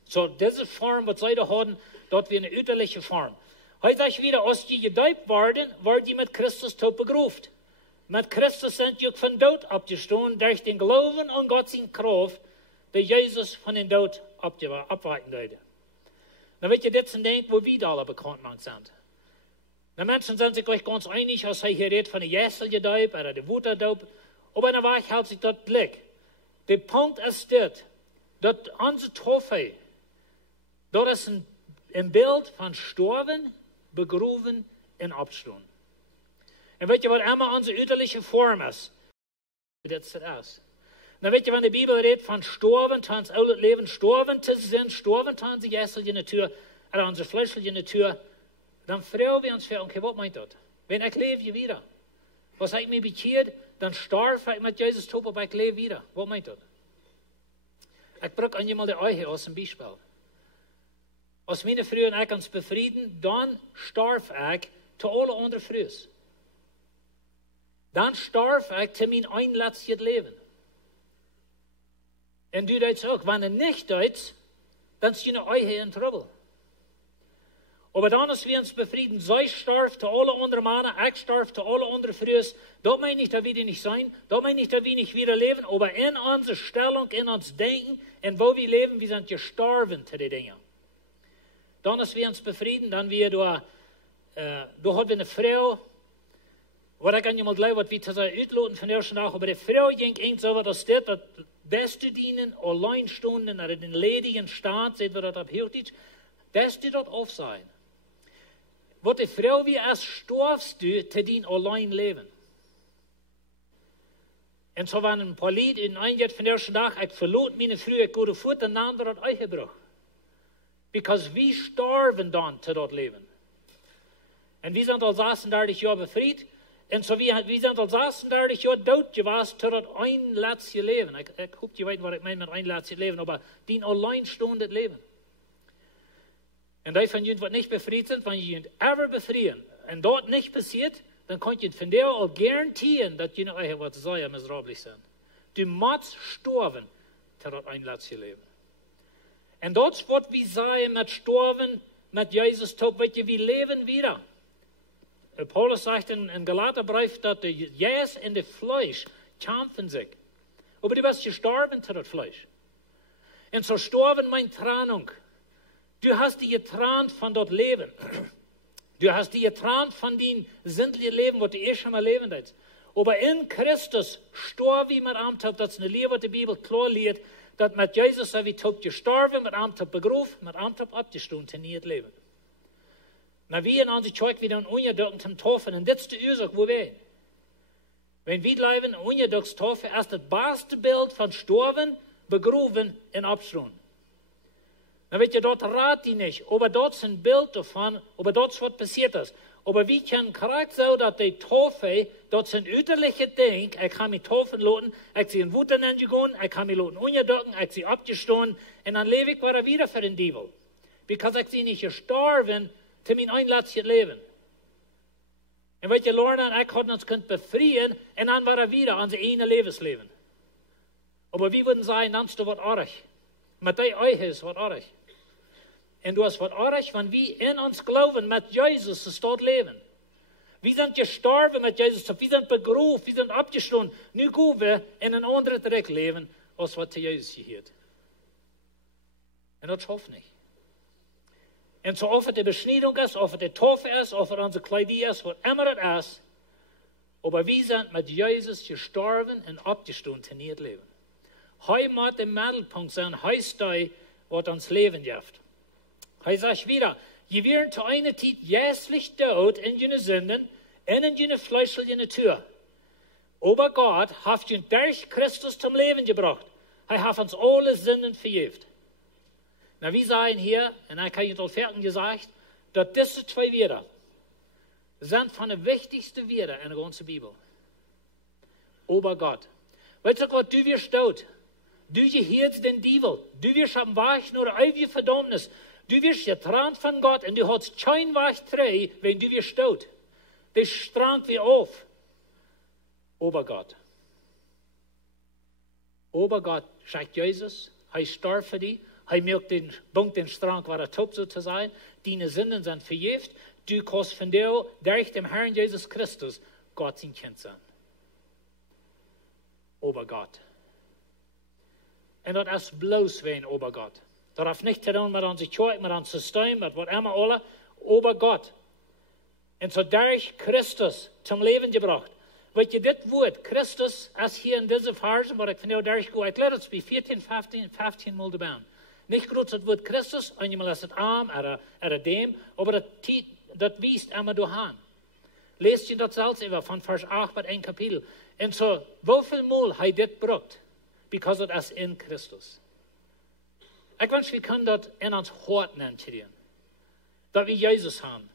So diese Form, was sie da haben, dort wie eine üterliche Form. Heute sage ich wieder, als die gedeupt worden, waren die mit Christus tot begruft. Mit Christus sind die von Tod abgestoßen, durch den Glauben an Gott sein Kraft, der Jesus von den Tod abweiten würde. Dann wird ihr jetzt denken, wo wir alle bekannt sind. Die Menschen sind sich euch ganz einig, als hij hier redet von der Jässelgeduip oder der Wuterdaup. Aber in der Wajch hält sich das gleich. Der Punkt ist das, dass unsere Taufe, das ist ein Bild von Sterben, Begraben und Abstehen. Und weet je wat immer unsere üterliche Form ist? Das ist das. Dan weet je, wenn die Bibel redet von Sterben, von das oude Leben, sterben zu sein, sterben zu unsere jässelige Natur, oder unsere fleischliche Natur, dann fragen wir uns für, okay, was meint das? Wenn ich lebe wieder, was ich mir bekehrt, dann starb ich mit Jesus tot, aber ich lebe wieder. Was meint das? Ich brauche an jemand der Eiche aus dem Beispiel. Als meine Frau und ich uns befrieden, dann starb ich zu alle anderen Frühs. Dann starb ich zu mein einletztes Leben. Und du deit's auch. Wenn du nicht deit's, dann ist deine Eiche in Trouble. Aber dann, als wir uns befrieden, sei starb zu alle anderen Männer, ich starb zu alle anderen Frühs, da meine ich, da will ich nicht sein, da meine ich, da will ich nicht wieder leben, aber in unserer Stellung, in uns Denken, in wo wir leben, wir sind gestorben zu den Dingen. Dann, als wir uns befrieden, dann wir da haben wir eine Frau, wat ik aan je moet leiden, wat we te zeggen uitloten van de eerste dag, aber die Frau ging eens over dat staat, dat beste dienen, allein stonden, naar den ledigen staat, zet we dat op Hochdeutsch, beste dat auf sein. Wat die Frau wie als storfst du, te dien allein leven. En zo waren een paar lied in een jaar van de eerste dag, ik verloot mijn vrouw, ik goede voet, en naam dat uitgebracht. Because we starven dan te dat leven. En we zijn al 36 jaar bevrijd, en zo we zijn al 36 jaar dood geweest tot dat een laatste leven. Ik hoop je weet wat ik meen met een laatste leven, maar die alleen stond het leven. En die van jullie wat niet bevrijd zijn, van jullie ever bevrieden, en dat niet passiert, dan kan je van jou al garanteren dat jullie eigen wat zeer miserabel zijn. Du moet sterven tot dat een laatste leven. En dat is wat we zeggen met sterven, met Jezus tot, weet je, we leven wieder. Paulus sagt in Galaterbrief, dass der Jäs in das Fleisch kämpfen sich. Aber du bist gestorben zu das Fleisch. Und so sterben meine Trennung. Du hast die getrannt von dort Leben. Du hast die getrannt von dem sinnlichen Leben, was du schon mal leben willst. Aber in Christus sterben wir mit einem Tag, das ist eine Lehre, was die Bibel klar lehrt, dass mit Jesus sind wir tot gestorben, mit einem Tag begraben, mit einem Tag abgestorben, in ihr Leben. Na, wie in onze kerk wieder ongedrukt zum Taufen, und das ist die Ursache, wo wir. Wenn wir leben, ongedrukt Taufen, ist das beste Bild von Sterben, Begraben und Abstehen. Na, weet je, dort rat die nicht, aber dort ist ein Bild davon, aber dort ist was passiert ist. Aber wie kann korrekt so, dass die Taufe, dort sind üterliche Dinge, ich kann mich taufen lassen, ich sie in Wuten gehen, ich kann mich lassen ongedrucken, ich sie abgestohlen, und dann lebe ich wieder für den Teufel. Because ich sie nicht gestorben, zu mein einletztes Leben. Und weet je, Lorna und ich hatten uns befreien, und dann war wieder unser eine Lebensleben. Aber wir würden sagen, dann ist du was arg. Mit dein Eiche ist was arg. Und du hast was arg, wenn wir in uns glauben, mit Jesus ist dort leben. Wir sind gestorben mit Jesus, wir sind begraben, wir sind abgestoßen. Nu gehen wir in ein anderes Dreck leben, als was zu Jesus gehört. Und das schafft nicht. Und so oft die Beschneidung ist, oft die Taufe ist, oft unsere Kleidung ist, was immer das ist. Aber wir sind mit Jesus gestorben und abgestoßen in ihr Leben. Heute muss der Mittelpunkt sein, heißt das, was uns Leben gibt. Er sagt wieder, je werden zu einer Zeit jässlich tot in jene Sünden, in jene fleischliche Natur. Aber Gott hat uns durch Christus zum Leben gebracht. Er hat uns alle Sünden vergeben. Na, wir sagen hier, und ich habe es fertig gesagt, dass diese zwei Wörter sind von den wichtigsten Wörtern in der ganzen Bibel. Ober Gott. Weißt du Gott, du wirst tot. Du gehörst den Teufel. Du wirst am Weichen oder ewige Verdammnis. Du wirst getrennt von Gott und du hast kein Weich drei, wenn du wirst tot. Das strangt wir auf. Ober Gott. Ober Gott, sagt Jesus, er starb für dich. Er merkt den Punkt, den Strang war er top so zu sein. Deine Sünden sind vergeben. Du kannst von dir, durch den Herrn Jesus Christus, Gott sein Kind sein. Ober Gott. Und das ist bloß wie ein Ober Gott. Das hat nicht zu tun mit unserer Kirche, mit unserem System, mit was immer alle. Ober Gott. Und so durch Christus zum Leben gebracht. Weet je, dit woord, Christus, als hier in deze versen, waar ik van jou durchgehe, ik leer het bij 14, 15 Mal dabei. Nicht groß das Wort Christus, einmal ist es arm, oder dem, aber das wiest einmal durch. Lest ihr das selbst über von Vers 8 bis 1 Kapitel. Und so, wieviel Mal hat das gebracht? Because it is in Christus. Ich wünsche, wir können das in uns Hort nennen, dass wir Jesus haben.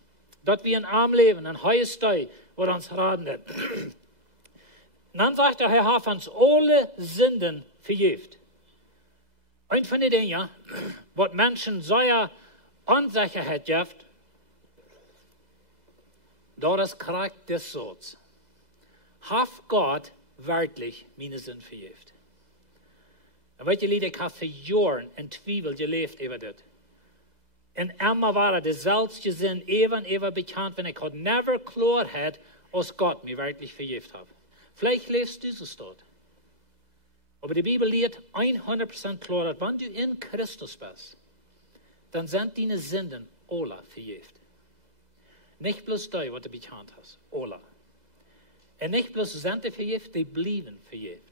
Dass wir in arm leben, ein heiles Steu, wo uns raten wird. Und dann sagt der Herr, hat uns alle Sünden vergibt. Ein von den Dingen, was Menschen so Unsicherheit gibt, das kriegt das so. Hat Gott wirklich meine Sünden vergibt? Und weet je, Lied, ich habe für Jahre in Zweifel gelebt über das. Und immer war das selbst Sinn, even bekannt, wenn ich never klar hat, was Gott mir wirklich vergibt hat. Vielleicht lebst du es dort. Aber die Bibel lehrt 100% klar, dass wenn du in Christus bist, dann sind deine Sünden alle vergibt. Nicht bloß die, was du bekannt hast, alle. Und nicht bloß sind die vergibt, die blieben vergibt.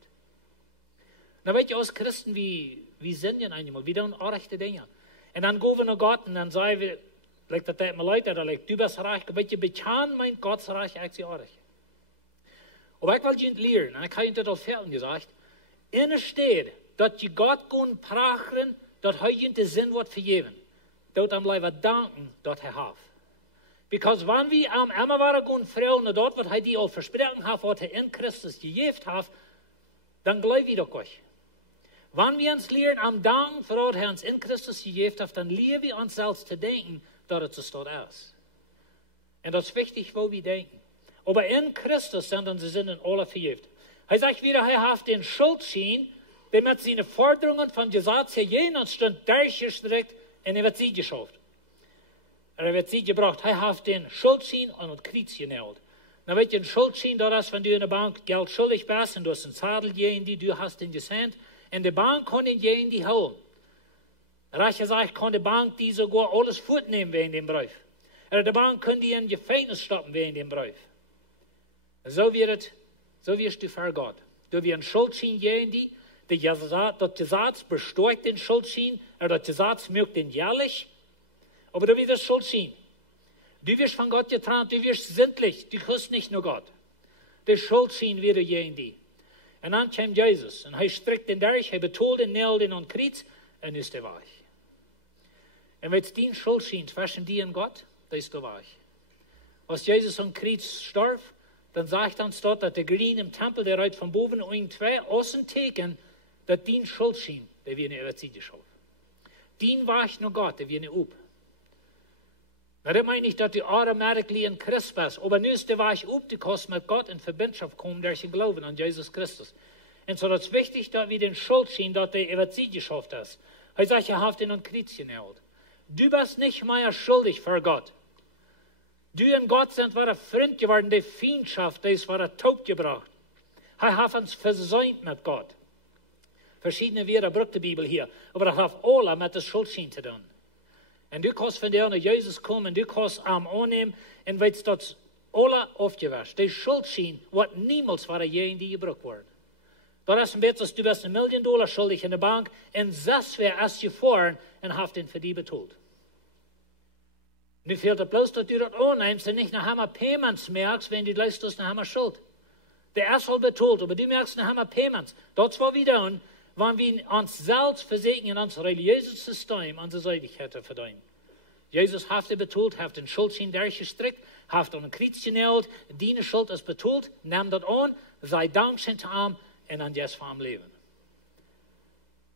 Na, weet je, als Christen, wie sind wir einmal, wir tun rechte Dinge. Und dann gehen wir nach Gott und dann sagen wir, like das mir Leute, oder like, du bist reich, weet je, bekannt mein Gottes Reich, ich sie reich. Aber ich will dir lernen, und ich habe dir das auf Felden gesagt, in steht, dass die Gott gehen prachten, dass er den Sinn wird vergeben. Dort am Leiber danken, dass er hat. Because wenn wir am Emma waren gehen fragen, und dort, was er die auch versprochen hat, was er in Christus gegeben hat, dann glauben wir doch euch. Wenn wir uns lernen, am Danken für das, er uns in Christus gegeben hat, dann lernen wir uns selbst zu denken, dass es dort ist. Und das ist wichtig, wo wir denken. Aber in Christus sind unsere Sünden alle vergeben. Er sagt wieder, er hat den Schuldschein, der mit seinen Forderungen von Gesetz her jeden Stund durchgestreckt und er wird sie geschafft. Er wird sie gebracht. Er hat den Schuldschein an das Kreuz genäht. Dann wird ein Schuldschein, das ist, wenn du in der Bank Geld schuldig bist und du hast einen Zadel gegen die, du hast den gesendet, und die Bank kann ihn gegen die holen. Reich gesagt, kann die Bank die sogar alles fortnehmen wegen dem Brief. Oder die Bank kann die in Gefängnis stoppen wegen dem Brief. So wirst du für Gott. Du wirst einen Schuldschein gegen die, das Gesetz besteuert den Schuldschein, oder das Gesetz mögt den jährlich, aber du wirst das Schuldschein. Du wirst von Gott getrennt, du wirst sündlich, du kriegst nicht nur Gott. Der Schuldschein wird gegen die. Und dann kam Jesus, und er strickt den durch, er betont den Nägel den an Kreuz, und ist der weich. Und wenn es den Schuldschein zwischen dir und Gott, da ist der weich. Als Jesus am Kreuz starb, dann sagt uns dort, dass der Green im Tempel, der reut von boven und zwei außen teken, dass den Schuldschein, der wir nicht überziehen schauen. Den weich nur Gott, der wir nicht up. Na, das meine ich, dass du automatisch in Christus bist. Aber nu ist der weich up, du kannst mit Gott in Verbindung kommen durch den Glauben an Jesus Christus. Und so ist es wichtig, dass wir den Schuldschein, dass der überziehen geschafft ist. Er sagt, er hat ihn an Kreuz genäht. Du bist nicht mehr schuldig für Gott. Du und Gott sind war Freund geworden, die Feindschaft, das war taub gebracht. Er hat uns versäumt mit Gott. Verschiedene Wörter braucht die Bibel hier, aber das hat alle mit der Schuldschein zu tun. Und du kannst von der nach Jesus kommen, du kannst Arm annehmen und weißt, dass alle aufgewascht. Der Schuldschein wird niemals war je in die gebraucht worden. Da ist ein bisschen, du bist $1 Million schuldig in der Bank und das wäre erst gefahren und hat den für die betont. Nu fehlt es bloß, dass du das annimmst und nicht nach Hammer Payments merkst, wenn du leistest nach Hammer Schuld. Der ist wohl betont, aber du merkst nach Hammer Payments. Das war wieder, wenn wir uns selbst versegnen, unser religiöses System, unsere Seidigkeit verdienen. Jesus hat betont, hat den Schuldschein durchgestrickt, hat an den Kreuz genäht, deine Schuld ist betont, nimm das an, sei dankbar zu ihm und dann jetzt für ihm leben.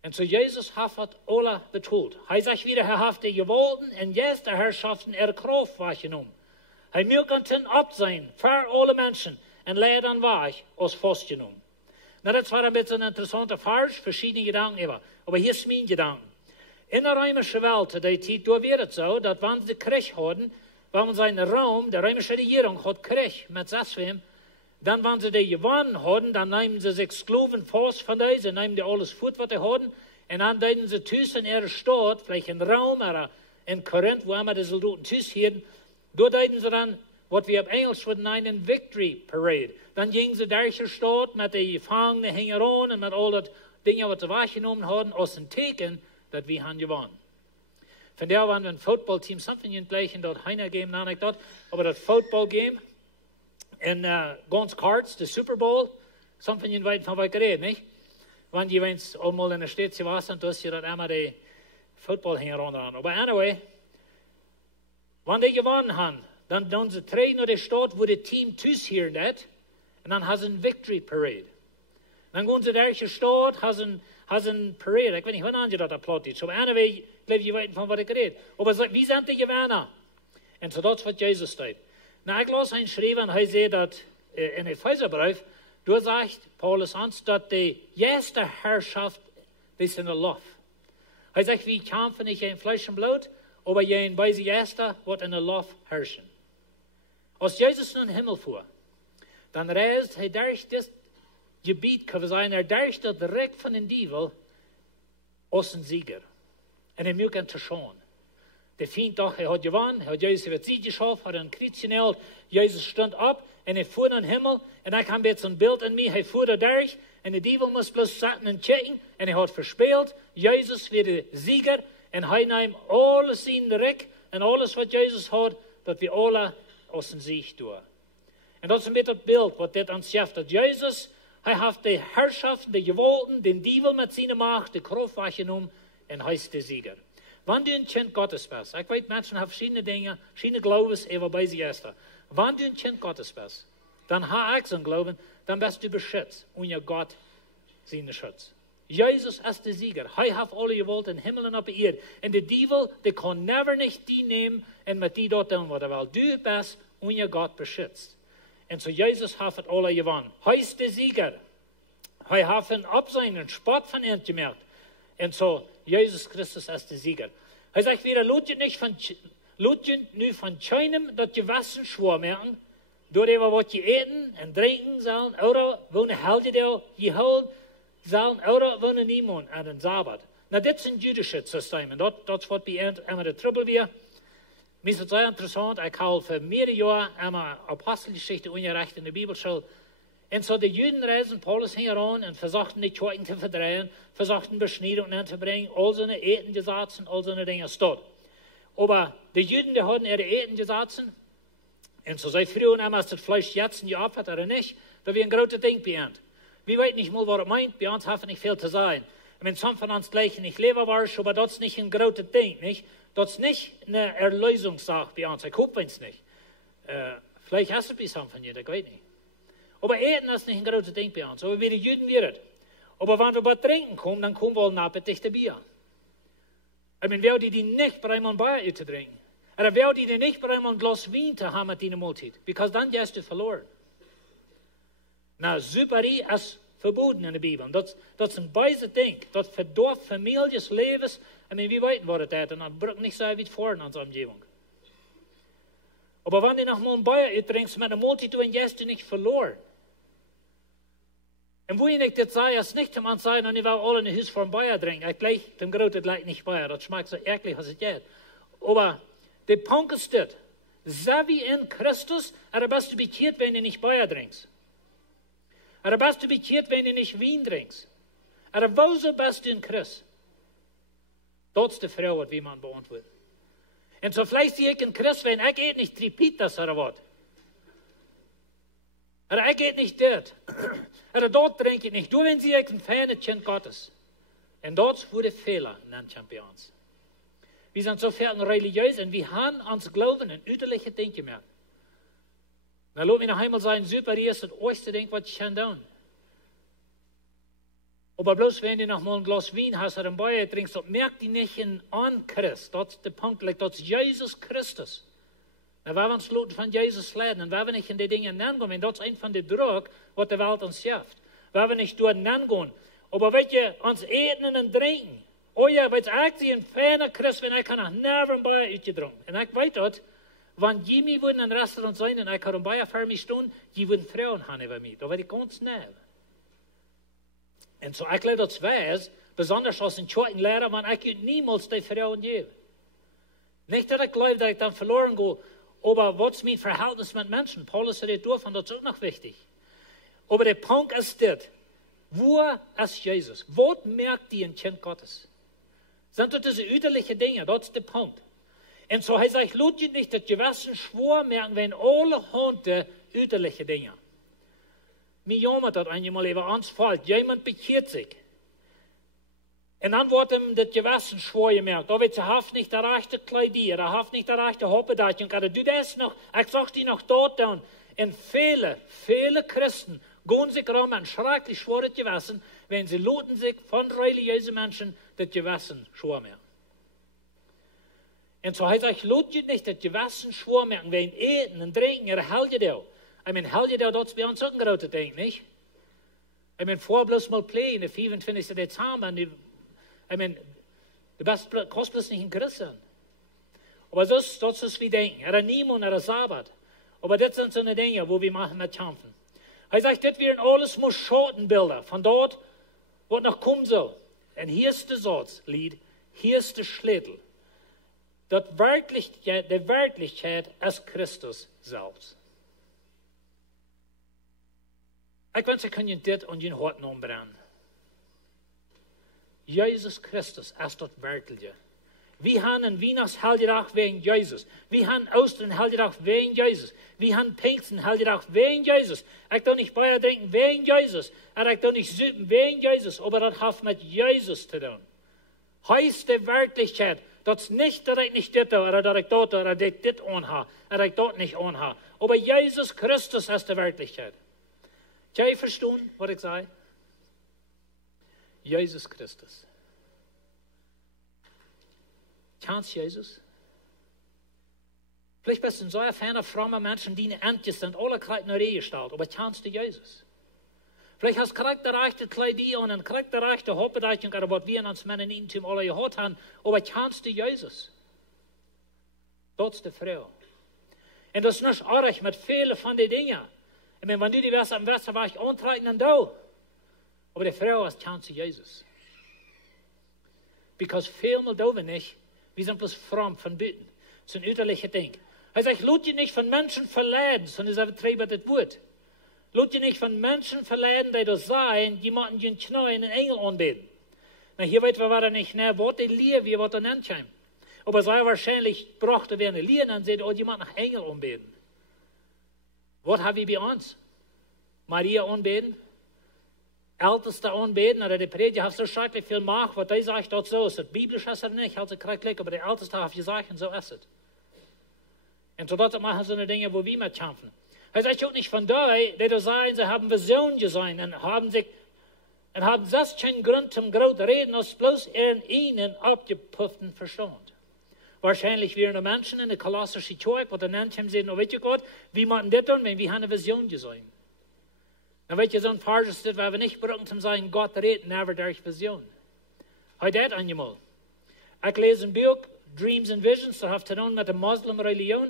Und so Jesus hat alle betont. Er sagt wieder, er hat die Gewalten und jetzt der Herrschaften Kraft wahrgenommen. Er möchte absehen für alle Menschen und lehrt dann weich als festgenommen. Na, das war ein bisschen ein interessanter Vers, verschiedene Gedanken über. Aber hier ist mein Gedanke. In der römischen Welt, der Zeit, da wird es so, dass wenn sie Krieg hatten, wenn sie in Rom, der römische Regierung hat Krieg mit Saswem, dann, wenn sie die gewonnen hatten, dann nehmen sie sich Sklaven fast von diesen, nehmen die alles fort, was sie hatten, und dann deuten sie Tüß in ihre Stadt, vielleicht in Rom oder in Korinth, wo immer die Soldaten Tüß hielten, da deuten sie dann wat we op Engels würden nennen Victory Parade. Dan gingen ze durch de stad met de Gefangenen hingen aan en met al dat dingen wat ze waargenomen hadden, als een teken dat we han gewonnen. Vandaar waren we een voetbalteam, something in gleichen dat heiner game nan ik dat, aber dat voetbalgame en ganz cards, de Super Bowl, something in weit van wat ik reed, niet? Want je wens allemaal in de stad was en dus je dat allemaal de voetbal hingen aan. Aber anyway, wanneer die gewonnen han, dan doen ze terug naar de stad waar het team thuis hier net, en dan hebben ze een victory parade. Dan gaan ze durch de stad, hebben een parade. Ik weet niet, wanneer je dat applaud is. Aber anyway, blijf je weten van wat ik reed. Aber wie zijn die gewonnen? En zo dat is wat Jezus staat. Nou, ik las een schrijven en hij zei dat in het Epheserbrief, daar zegt Paulus ons dat de eerste Herrschaft is in de lof. Hij zegt, wie kämpfen nicht in Fleisch und Blut, aber je bei sie erster wird in der Lof herrschen. Als Jezus naar de Himmel voer, dan reist hij durch das Gebiet, kunnen we zeggen, durch dat Recht van den Dievel als een Sieger. En hij moet hem te schauen. De Feind dacht, hij had gewonnen, hij had Jezus über sie geschafft, hat een Kreuz genäht, Jezus stond op en hij voer naar de Himmel. En ik heb jetzt een beeld in mij, hij voer er durch en de Dievel moest bloß zaten en checken en hij had verspeeld. Jezus weer de Sieger en hij nam alles zijn Recht en alles wat Jezus had, dat we alle aus dem Sieg doen. En dat is een beetje het beeld wat dit ons schafft. Dat Jezus, hij heeft de Herrschaft, de gewolten, den Dievel met zijn macht, de kracht wahrgenommen en hij is de Sieger. Wanneer du een kind Gottes bist, ik weet, mensen hebben verschillende dingen, verschillende Glaubens, even bij zich eerst. Wanneer du een kind Gottes bist, dan heb ik zo'n Glauben, dan bist du beschützt onder Gott zijn Schutz. Jezus is de Sieger. Hij heeft alle gewollt in Himmel en op de Erde. En de Dievel, die kan never niet die nemen en met die dort doen wat er wil. Du bist onder Gott beschützt. En zo Jezus heeft het alle gewonnen. Hij is de Sieger. Hij heeft een opzijn, een spot van hem gemerkt. En zo, Jezus Christus is de Sieger. Hij zegt weer, laat je nu van keinem dat je wassen schwor merken, door wat je eten en drinken zullen, oder wonen helden deel je houden, zullen, oder wonen niemand aan een Sabbat. Nou, dit is een jüdische systeem, en dat is wat bij immer de trouble weer. Mir ist es sehr interessant, ich habe für mehrere Jahre einmal Apostelgeschichte unterrichtet in der Bibelschule. Und so die Juden reisen Paulus heran und versuchten die Kirchen zu verdrehen, versuchten Beschneidungen anzubringen, all seine Etengesetze, all seine Dinge dort. Aber die Juden, die hatten ihre Etengesetze, und so sei früher einmal, als das Fleisch jetzt geopfert oder nicht, da wir ein großes Ding bei uns. Wir wissen nicht mal, was es meint, bei uns haben nicht viel zu sein. Ich meine, some von uns gleich nicht leberwarisch, aber das ist nicht ein großes Ding, nicht? Das ist nicht eine Erlösungssache bei uns. Ich hoffe es nicht. Vielleicht hast du es bei some von dir, das weiß ich nicht. Aber Eten ist nicht ein großes Ding bei uns. Aber wie die Juden wird. Aber wenn wir bei Trinken kommen, dann kommen wir nach dichte Bier. Ich meine, wer die nicht bei einem Bier zu trinken? Oder wer die nicht bei einem Glas Wein zu haben mit deiner Mahlzeit? Because dann gehst du verloren. Na, Superie ist verboten in der Bibel. Dat is een beise Ding. Dat verdorft families, levens. En wie weten wat het is. En dat brukt niet zo weit vor in onze omgeving. Aber wenn du noch mal ein Bier trinkst, mit der Multi, du hast du nicht verloren. Und wo ich nicht das sage, ist nicht jemand sagen, und ich will alle in ein Haus vor ein Bier trinken. Ich gleich, dem Grote gleich nicht Bier. Das schmeckt so eklig, als es geht. Aber der Punkt ist das. So wie in Christus, er bist du bekehrt, wenn du nicht Bier trinkst. Er bist du bekehrt, wenn du nicht Wein trinkst. Er wo so bist du in Christus. Das ist die Frage, wie man beantwortet. Und so vielleicht sehe ich in Christus, wenn ich geht nicht tripit, das was. Oder ich geht nicht dort. Oder dort trinke ich nicht. Du, wenn sie ich ein feines Kind Gottes. Und dort wurde Fehler in den Champions. Wir sind so fertig religiös und wir haben uns Glauben in üterliche Dinge gemerkt. Dann lass mich noch einmal sagen, super, hier ist das erste Ding, was ich kann tun. Aber bloß wenn du noch mal ein Glas Wein hast oder ein Bier trinkst, dann merkt die nicht an Christ. Das ist der Punkt, das ist Jesus Christus. Dann werden wir uns Leute von Jesus leiden, dann werden wir nicht in die Dinge hineingehen. Das ist ein von den Druck, was die Welt uns schafft. Werden wir nicht dort hineingehen. Aber wenn wir uns eten und trinken, oh ja, weil ich sehe ein feiner Christ, wenn ich noch never ein Bier ausgetrunken. Und ich weiß das, wenn die mich in einem Restaurant sein und ich kann ein Bier für mich tun, die würden Frauen haben über mich. Da werde ich ganz schnell. Und so, ich glaube, das weiß, besonders als ein zweiten Lehrer, wenn ich niemals die Frauen gebe. Nicht, dass ich glaube, dass ich dann verloren gehe, Aber was mit Verhältnis mit Menschen? Paulus hat das durch und das ist auch noch wichtig. Aber der Punkt ist das, wo ist Jesus? Was merkt die ein Kind Gottes? Sind das diese üterlichen Dinge? Das ist der Punkt. Und so heißt es, lohnt ihr nicht, dass gewissen Schwur merken, wenn alle Hunde üterliche Dinge. Mir jammert das einmal über uns fällt. Jemand bekehrt sich. Und dann wird ihm das gewissen Schwur gemerkt. Da wird sie haft nicht der rechte Kleidier, er haft nicht der rechte Hoppedachung. Du das noch, ich sag die noch dort down. Und viele Christen gehen sich rum und schrecklich schwor das gewissen, wenn sie loten sich von religiösen Menschen das gewissen Schwur merken. Und so heißt es, lot je nicht dat gewissen Schwur merken, wenn eten und trinken, er hel je dat. Ich meine, hel je dat bei uns auch ein großes Ding, nicht? Ich meine, vor bloß mal Pläne, der 25. Dezember, ich meine, du kostet bloß nicht ein Christen. Aber das ist wie denken, er niemand, er Sabbat. Aber das sind so eine Dinge, wo wir machen mit kämpfen. Er sagt, das wären alles nur Schotenbilder von dort, was noch kommen soll. Und hier ist der Satzlied, hier ist der Schlüssel. Die Wirklichkeit ist Christus selbst. Ich wünsche, Sie können das und Ihren Hort umbrennen. Jesus Christus ist das Wirkliche. Wir haben einen Weihnachtsheldendag wegen Jesus. Wir haben Ostern Heldendag wegen Jesus. Wir haben Pfingsten Heldendag wegen Jesus. Ich darf nicht Bayer denken wegen Jesus. Und ich darf nicht süßen wegen Jesus. Aber das hat mit Jesus zu tun. Heißt die Wirklichkeit, das ist nicht, dass ich nicht das oder dass ich dort oder dass ich das anhabe oder ich dort nicht anhabe. Aber Jesus Christus ist die Wirklichkeit. Kann ihr verstehen, was ich sage? Jesus Christus. Kennst du Jesus? Vielleicht bist du so ein Fan von frommen Menschen, die in Ämtjes sind, alle Kleid nach Rehe gestellt, aber kennst du Jesus? Vielleicht hast du gleich der rechte Kleidier und gleich der rechte Hoppedachung, oder was wir in uns Männer in Intim alle gehört haben, aber kennst du Jesus? Das ist die Frau. Und das ist nicht arg mit vielen von den Dingen. Ich meine, wenn du die wärst am Westen, war ich antreiben, dann da. Aber die Frau ist, kennst du Jesus? Because vielmal da wir nicht, wir sind bloß fromm von Bitten. Das ist ein üterliches Ding. Er sagt, lasst dich nicht von Menschen verleiten, sondern es übertreibt das Wort. Lasst dich nicht von Menschen verleiten, die das sagen, die machen den Knäuel einen Engel anbeten. Na, hier weit wir waren nicht näher, was die Liebe, wie was da nennt haben. Aber sehr wahrscheinlich brachte wir eine Liebe und sagte, oh, die machen nach Engel anbeten. Was haben wir bei uns? Maria anbeten? Älteste anbeten, oder die Prediger haben so schrecklich viel Macht, was die sagt, dort so ist es. Biblisch ist es nicht, also kriegt aber die Älteste haben gesagt, und so ist es. Und so dort machen so eine Dinge, wo wir mit kämpfen. Er sagt auch nicht von denen, die da sagen, sie haben Visionen gesehen und haben das keinen Grund zum großen Reden, als bloß in ihnen abgepufften Verstand. Wahrscheinlich wären die Menschen in der kolossischen Kirche, wo die nennt haben, sagen, oh, weißt du Gott, wie machen das tun, wenn wir eine Vision gesehen? Dann wird ja so ein Vers steht, weil wir nicht brauchen zum sagen, Gott redet never durch Vision. Heute das einmal. Ich lese ein Buch, Dreams and Visions, das hat zu tun mit der Muslim-Religion,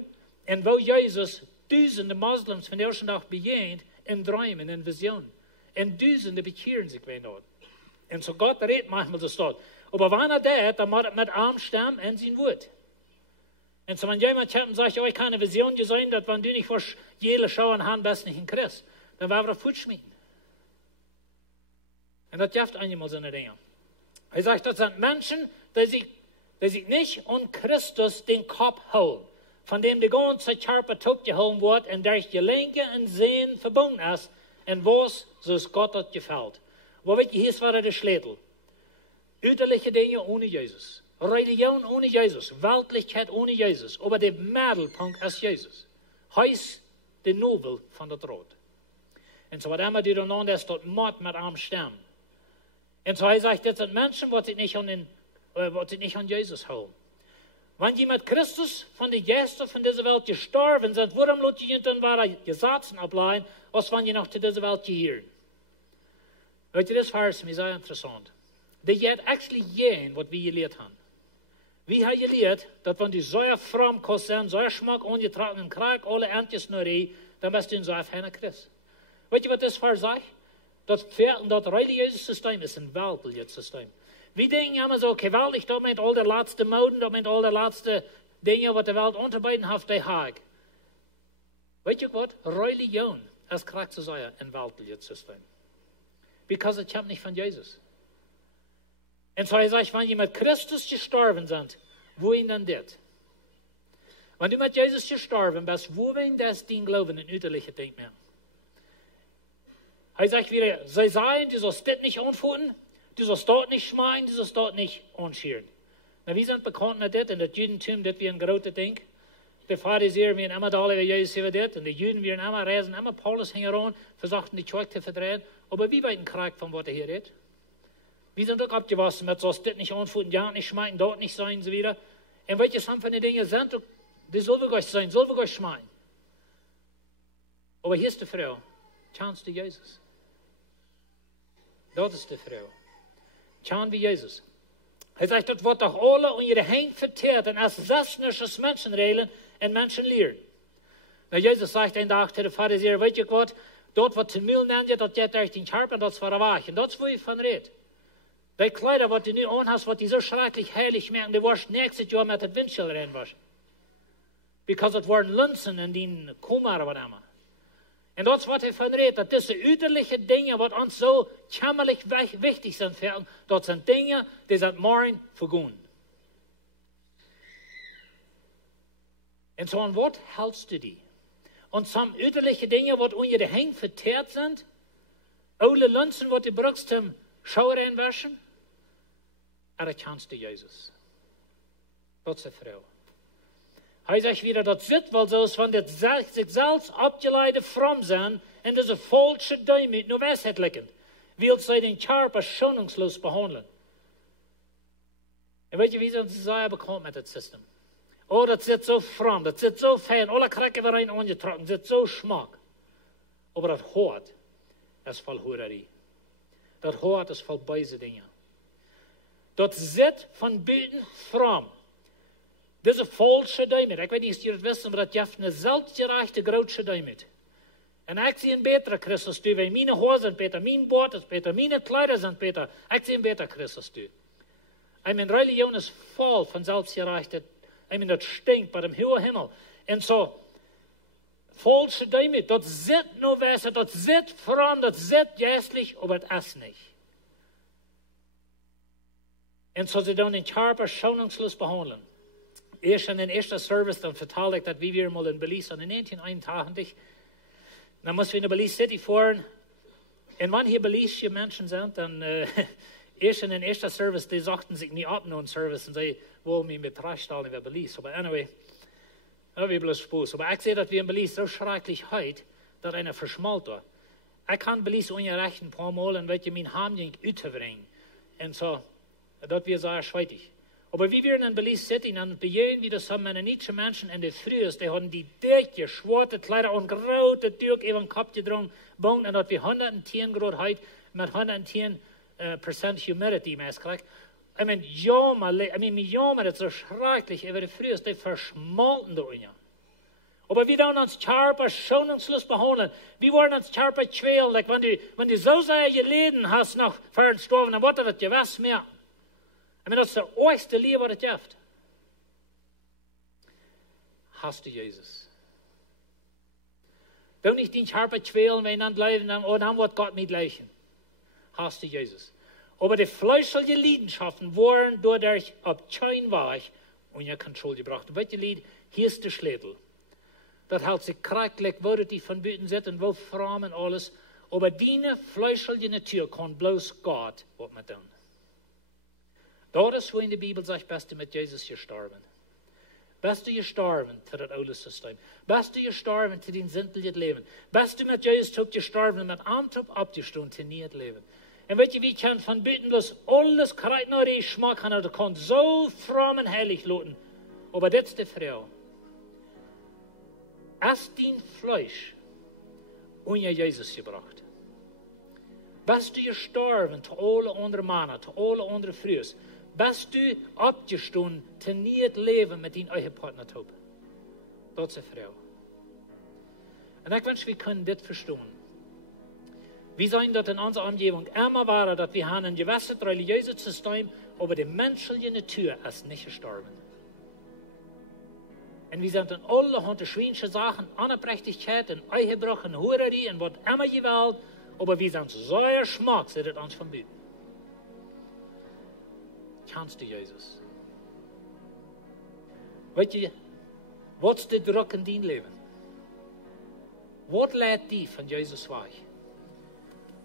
und wo Jesus Tausende Moslems von der ersten Tag begegnet, in Träumen, in Visionen. Und Tausende bekehren sich wenn dort. Und so Gott redet manchmal das dort. Aber wenn das, dann macht er mit Arm stemmen und sein Wort. Und so wenn jemand kommt und sagt, oh, ich habe eine Vision gesehen, dass wenn du nicht vor jeder schauen hast, bist nicht in Christ, dann werden wir Fuß schmieden. Und das hilft einmal so eine Dinge. Er sagt, das sind Menschen, die sich nicht an Christus den Kopf holen, von dem der ganze Körper totgeholt wird und durch Gelenke und Sehnen verbunden ist, und was, so es Gott das gefällt. Aber wisst ihr, hier ist der Schlüssel. Üterliche Dinge ohne Jesus. Religion ohne Jesus. Weltlichkeit ohne Jesus. Aber der Mittelpunkt ist Jesus. Heißt der Nobel von der Tod. Und so, was immer die dann noch, ist dort Mord mit am Stamm. Und so, er sagt, das sind Menschen, die sich nicht an Jesus holen. Wenn jemand Christus von den Gästen von dieser Welt gestorben sind, warum lässt ihr dann weiter Gesetzen ableiten, als wenn ihr noch zu dieser Welt gehören? Weißt du, das Vers ist mir sehr interessant. Die hat actually gehen, was wir gelehrt haben. Wir haben gelehrt, dass wenn du so fromm kost sind, so Schmack ungetragen und Krieg, alle Erntes nur dann bist du ein so feiner Christ. Weißt du, was das Vers sagt? Das religiöse System ist ein weltliches System. Wir denken immer so, gewaltig, da meint all der letzte Moden, da meint all der letzte Dinge, was die Welt unterbeiden hat, die Haag. Weet je wat? Religion is krijgt zu sein in weltliches System. Because het komt nicht von Jesus. Und so sagt, wenn ihr mit Christus gestorben sind, wohin dann das? Wenn du mit Jesus gestorben bist, wohin das dein Glauben in uiterliche Ding mehr? Er sagt wieder, sie sagen, du sollst das nicht anfunden, du sollst dort nicht schmeien, du sollst dort nicht anschieren. Na, wir sind bekannt mit das, in das Judentum, das wie ein großes Ding. Die Pharisäer werden immer da, wie Jesus über das, und die Juden werden immer reisen, immer Paulus hängen ran, versuchten die Kirche zu verdrehen. Aber wie weit ein Krieg von was hier redet? Wir sind auch abgewaschen mit, sollst das nicht anfunden, ja nicht schmeien, dort nicht sein, und so wieder. Und welche von den Dingen sind, die soll wir euch sein, soll wir euch schmeien. Aber hier ist die Frau, schauen Sie Jesus. Dat is de vrouw. Schauen wie Jesus. Hij zegt, dat wordt toch alle om je heen verteerd en als zesnisches Menschen reden en Menschen leren. Nou, Jesus zegt een dag tegen de Pharisäer, weet je wat, dat wat te mil neemt je, dat je echt in Scherp en dat is voor de Wajch. En dat is waar je van redt. Die Kleider, wat je nu aan hast, wat die so schrecklich heilig merken, die warst nächstes Jahr mit het windschild reinwaschen. Because het waren Lunzen in die Kummer oder was immer. En dat is wat hij van redt, dat deze uiterlijke dingen, wat ons zo jammerlijk wichtig zijn, dat zijn dingen die zijn morgen vergaan. En zo, wat hältst du die? En some uiterlijke dingen, wat onder de heen verteerd zijn, oude lunzen, wat je brukst om schouder einwaschen, er kannst du Jesus. Dat is de vrouw. Hij zegt weer, dat zit wel zo, van dit zichzelf opgeleide from zijn en deze falsche duimit naar wijsheid liggend, wil zij den Körper schonungslos behandelen. En weet je wie ze zeer bekend met het systeem? Oh, dat zit zo from, dat zit zo fijn, alle krakken waarin aangetrokken, zit zo smak. Maar dat hoort is vol hoererie. Dat hoort is vol böse dingen. Dat zit van buiten from. Deze falsche duimit, ik weet niet of jullie het wisten, maar dat heeft een zelfgerechte grootste duimit. En ik zie een betere Christus toe, weil mijn haar zijn beter, mijn boord is beter, mijn kleider zijn beter. Ik zie een betere Christus toe. En mijn religion is vol van zelfgerechte, dat stinkt bij de hohe Himmel. En zo, falsche duimit, dat zit nou wijze, dat zit vroom, dat zit geestlich, maar het is niet. En zo ze dan in Körper schonungslos behandelen. Eerst in den ersten Service, dann vertalte ich, dass wir mal in Belize an den 1981, dann mussten wir in Belize City fahren. Und wenn hier Belize Menschen sind, dann erst in den ersten Service, die sagten sich nie ab in den Service und sie wollen mich mit Trashstahlen über Belize. Aber anyway, ja, wir bloß Spaß. Aber ich sehe, dass wir in Belize so schrecklich heute, dass einer verschmalt war. Ich kann Belize ungerecht ein paar Mal und welche mein Heim uitbringen. Und so, das wir sehr schweitig. Aber wie wir in Belize City, dann begegnen wir das haben mennonitsche Menschen in der Früh, die haben die dicke, schwarze Kleider und große Tücher über den Kopf gedrungen, und dass wir 110 Grad heute mit 110% Humidity kriegen. Ich meine, jammer, das ist so schrecklich über die Früh, die verschmalten da unten. Aber wir dann uns Körper schonungslos behandeln. Wir wollen uns Körper quälen, like wenn du so sehr geleden hast nach Verstorben, dann wird das gewiss mehr. I mean, dat is de ooiste leer wat het heeft. Hast du Jesus? Doe niet die Körper quälen, wenn dann bleiben, dann wird Gott mitleichen. Hast du Jesus? Aber die fleischlichen Leidenschaften wurden dadurch auf kein Weg unter Kontrolle gebracht. Und welche Lied? Hier ist der Schlädel. Das hält sich kränklich, wo die von Büten sitzen, wo Frauen und alles. Aber die fleischliche Natur kann bloß Gott was mit tun. Dat is hoe in de Bibel zegt, bist du mit Jesus gestorben. Bist du gestorben zu das Aules System. Bist du gestorben zu dein sinnliches Leben. Bist du mit Jesus gestorben und mit Antrieb abgestorben zu nie Leben. Und weet je, wie kann von Büten bloß alles kreigen, nur die Schmack haben, du kannst so fromm und heilig loten. Aber das ist die Frau. Als dein Fleisch unter Jesus gebracht. Bist du gestorben zu alle anderen Männer, zu alle anderen Frühs. Bist du abgestoßen, zu nie leben mit deinem eigenen Partner. Das ist eine Frau. Und ich wünsche, wir können das verstehen. Wir sehen das in unserer Umgebung immer wahr, dass wir haben ein gewisses religiöses System, aber die menschliche Natur ist nicht gestorben. En we zijn in allerhande schwierige Sachen, Unabhängigkeit, en Eihebruch, en Hurerie, en wat immer je wilt, aber we zijn zo schmack, dat het ons van buiten. Kennst du Jesus? Weet je, wat is de druk in die leven? Wat leidt die van Jezus weg?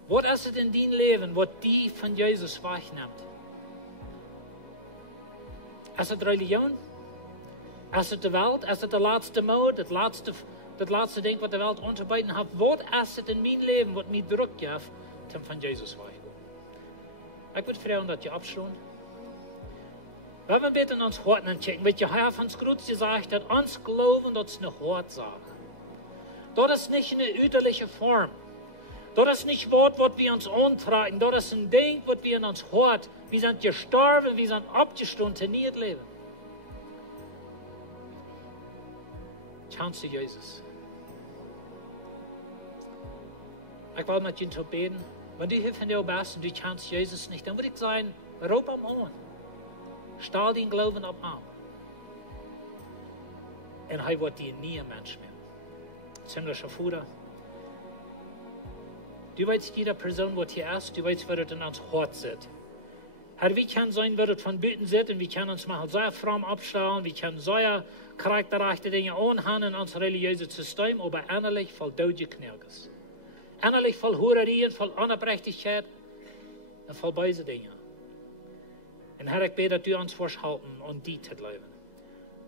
Wat is het in die leven wat die van Jezus wegneemt? Is het religion? Is het de wereld? Is het de laatste mode? Het laatste ding wat de wereld onderbijten heeft? Wat is het in mijn leven wat mij druk geeft om van Jezus weg? Ik wil vragen dat je afsluit. We hebben bitte in ons hart checken. Weet je, hij heeft ons groot gezegd dat ons geloven dat is een hartzaak. Dat is niet een uiterlijke vorm. Dat is niet wat we ons aantragen. Dat is een ding wat we in ons hart. We zijn gestorven, we zijn opgestaan in het leven. Kennst du Jezus? Ik wil met je te beden. Wanneer du hier van jou bist en du kennst Jezus niet, dan moet ik zeggen, roep hem aan. Stel den Glauben op hem. En hij wordt die nieuwe mens meer. Ziemliche Vater. Du weißt, jede Person, wat hier ist, du weißt, wat het in ons hart zit. Herr, wie kan zijn wat het van buiten zit en wie kan ons maar zo fromm opstellen, wie kan zo charakterreiche dingen aanhang in ons religieuze systeem, aber innerlich voll doodje knirkes. Innerlich voll Hurerien, voll Unabhängigkeit en voll beide dingen. En Herr, ik bid dat u ons vasthouden om die te blijven.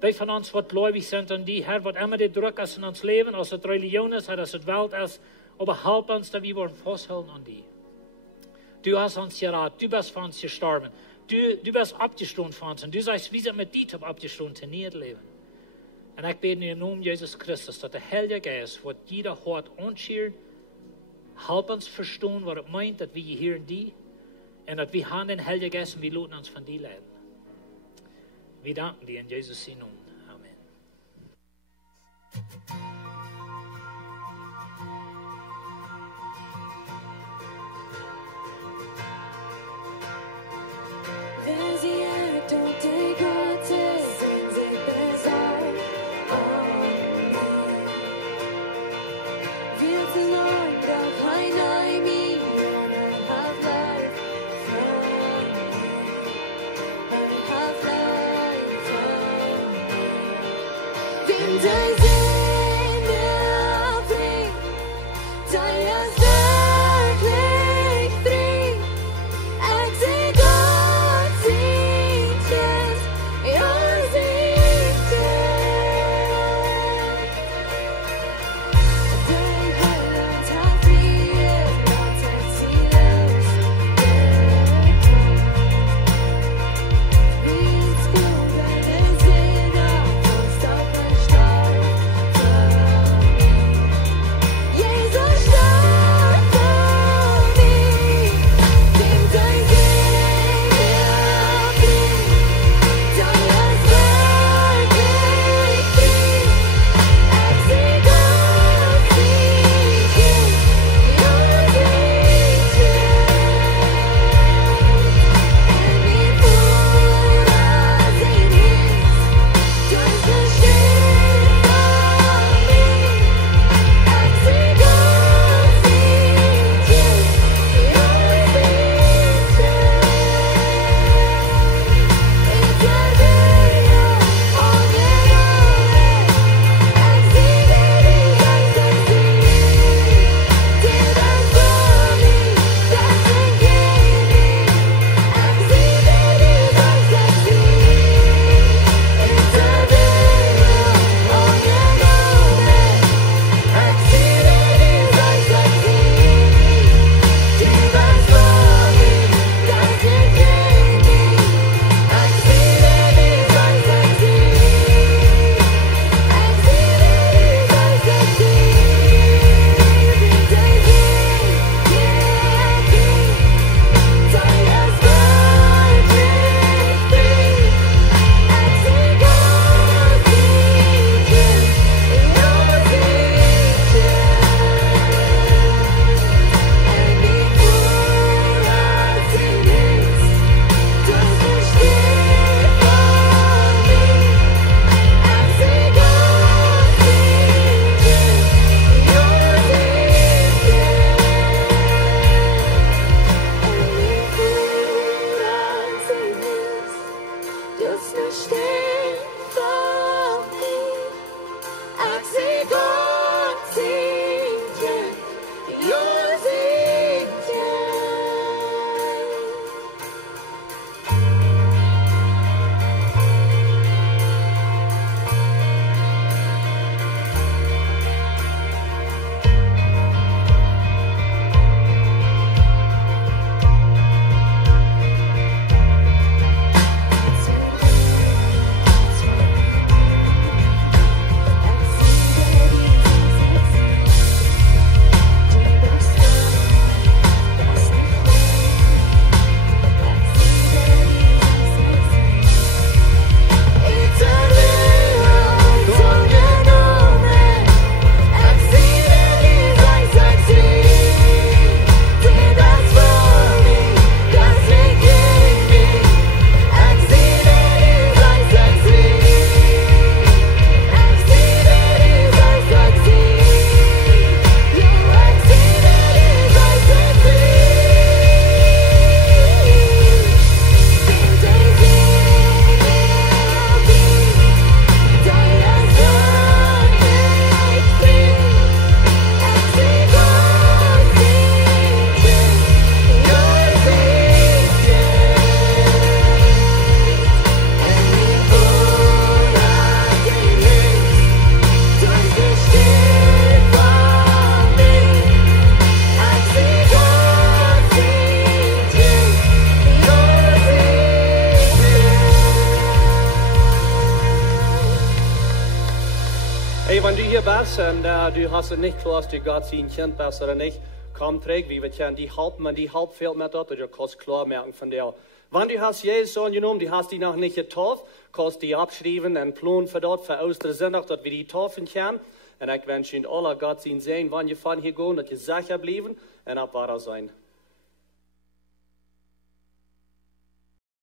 Die van ons wat gläubig zijn aan die, Herr, wat immer die druk is in ons leven, als het religion is, als het welt is, aber help ons dat we worden vasthouden aan die. Du hast uns geraten, du bist für uns gestorben, du bist abgestorben für uns und du sagst, wie sind mit dir abgestorben in ihr Leben. Und ich bete in Namen Jesus Christus, dass der Heilige Geist, was jeder Hort anschiert, help uns verstehen, was es meint, dass wir hier in die, und dass wir haben den Heiligen Geist und wir lassen uns von dir leiden. Wir danken dir in Jesus' Namen. Amen. Wer sie ehrt und die Götter sehen sich besser an mir. Wir verloren, doch keiner in mir hat Life von mir. Hat Life von mir. Bin dein Segen. Hey, wenn du hier bist und du hast es nicht klar, dass du Gott sein Kind bist oder nicht, komm träg, wie wir können die helfen, und die Help fehlt mir dort, oder du kannst klar merken von dir. Wenn du hast Jesus angenommen, du hast die noch nicht getauft, kannst die abschreiben und planen für dort, für Ostersonntag, dort wir die taufen können. Und ich wünsche Ihnen alle Gott sein Segen, wenn ihr von hier gehen, dass ihr sicher bleiben und ab sein.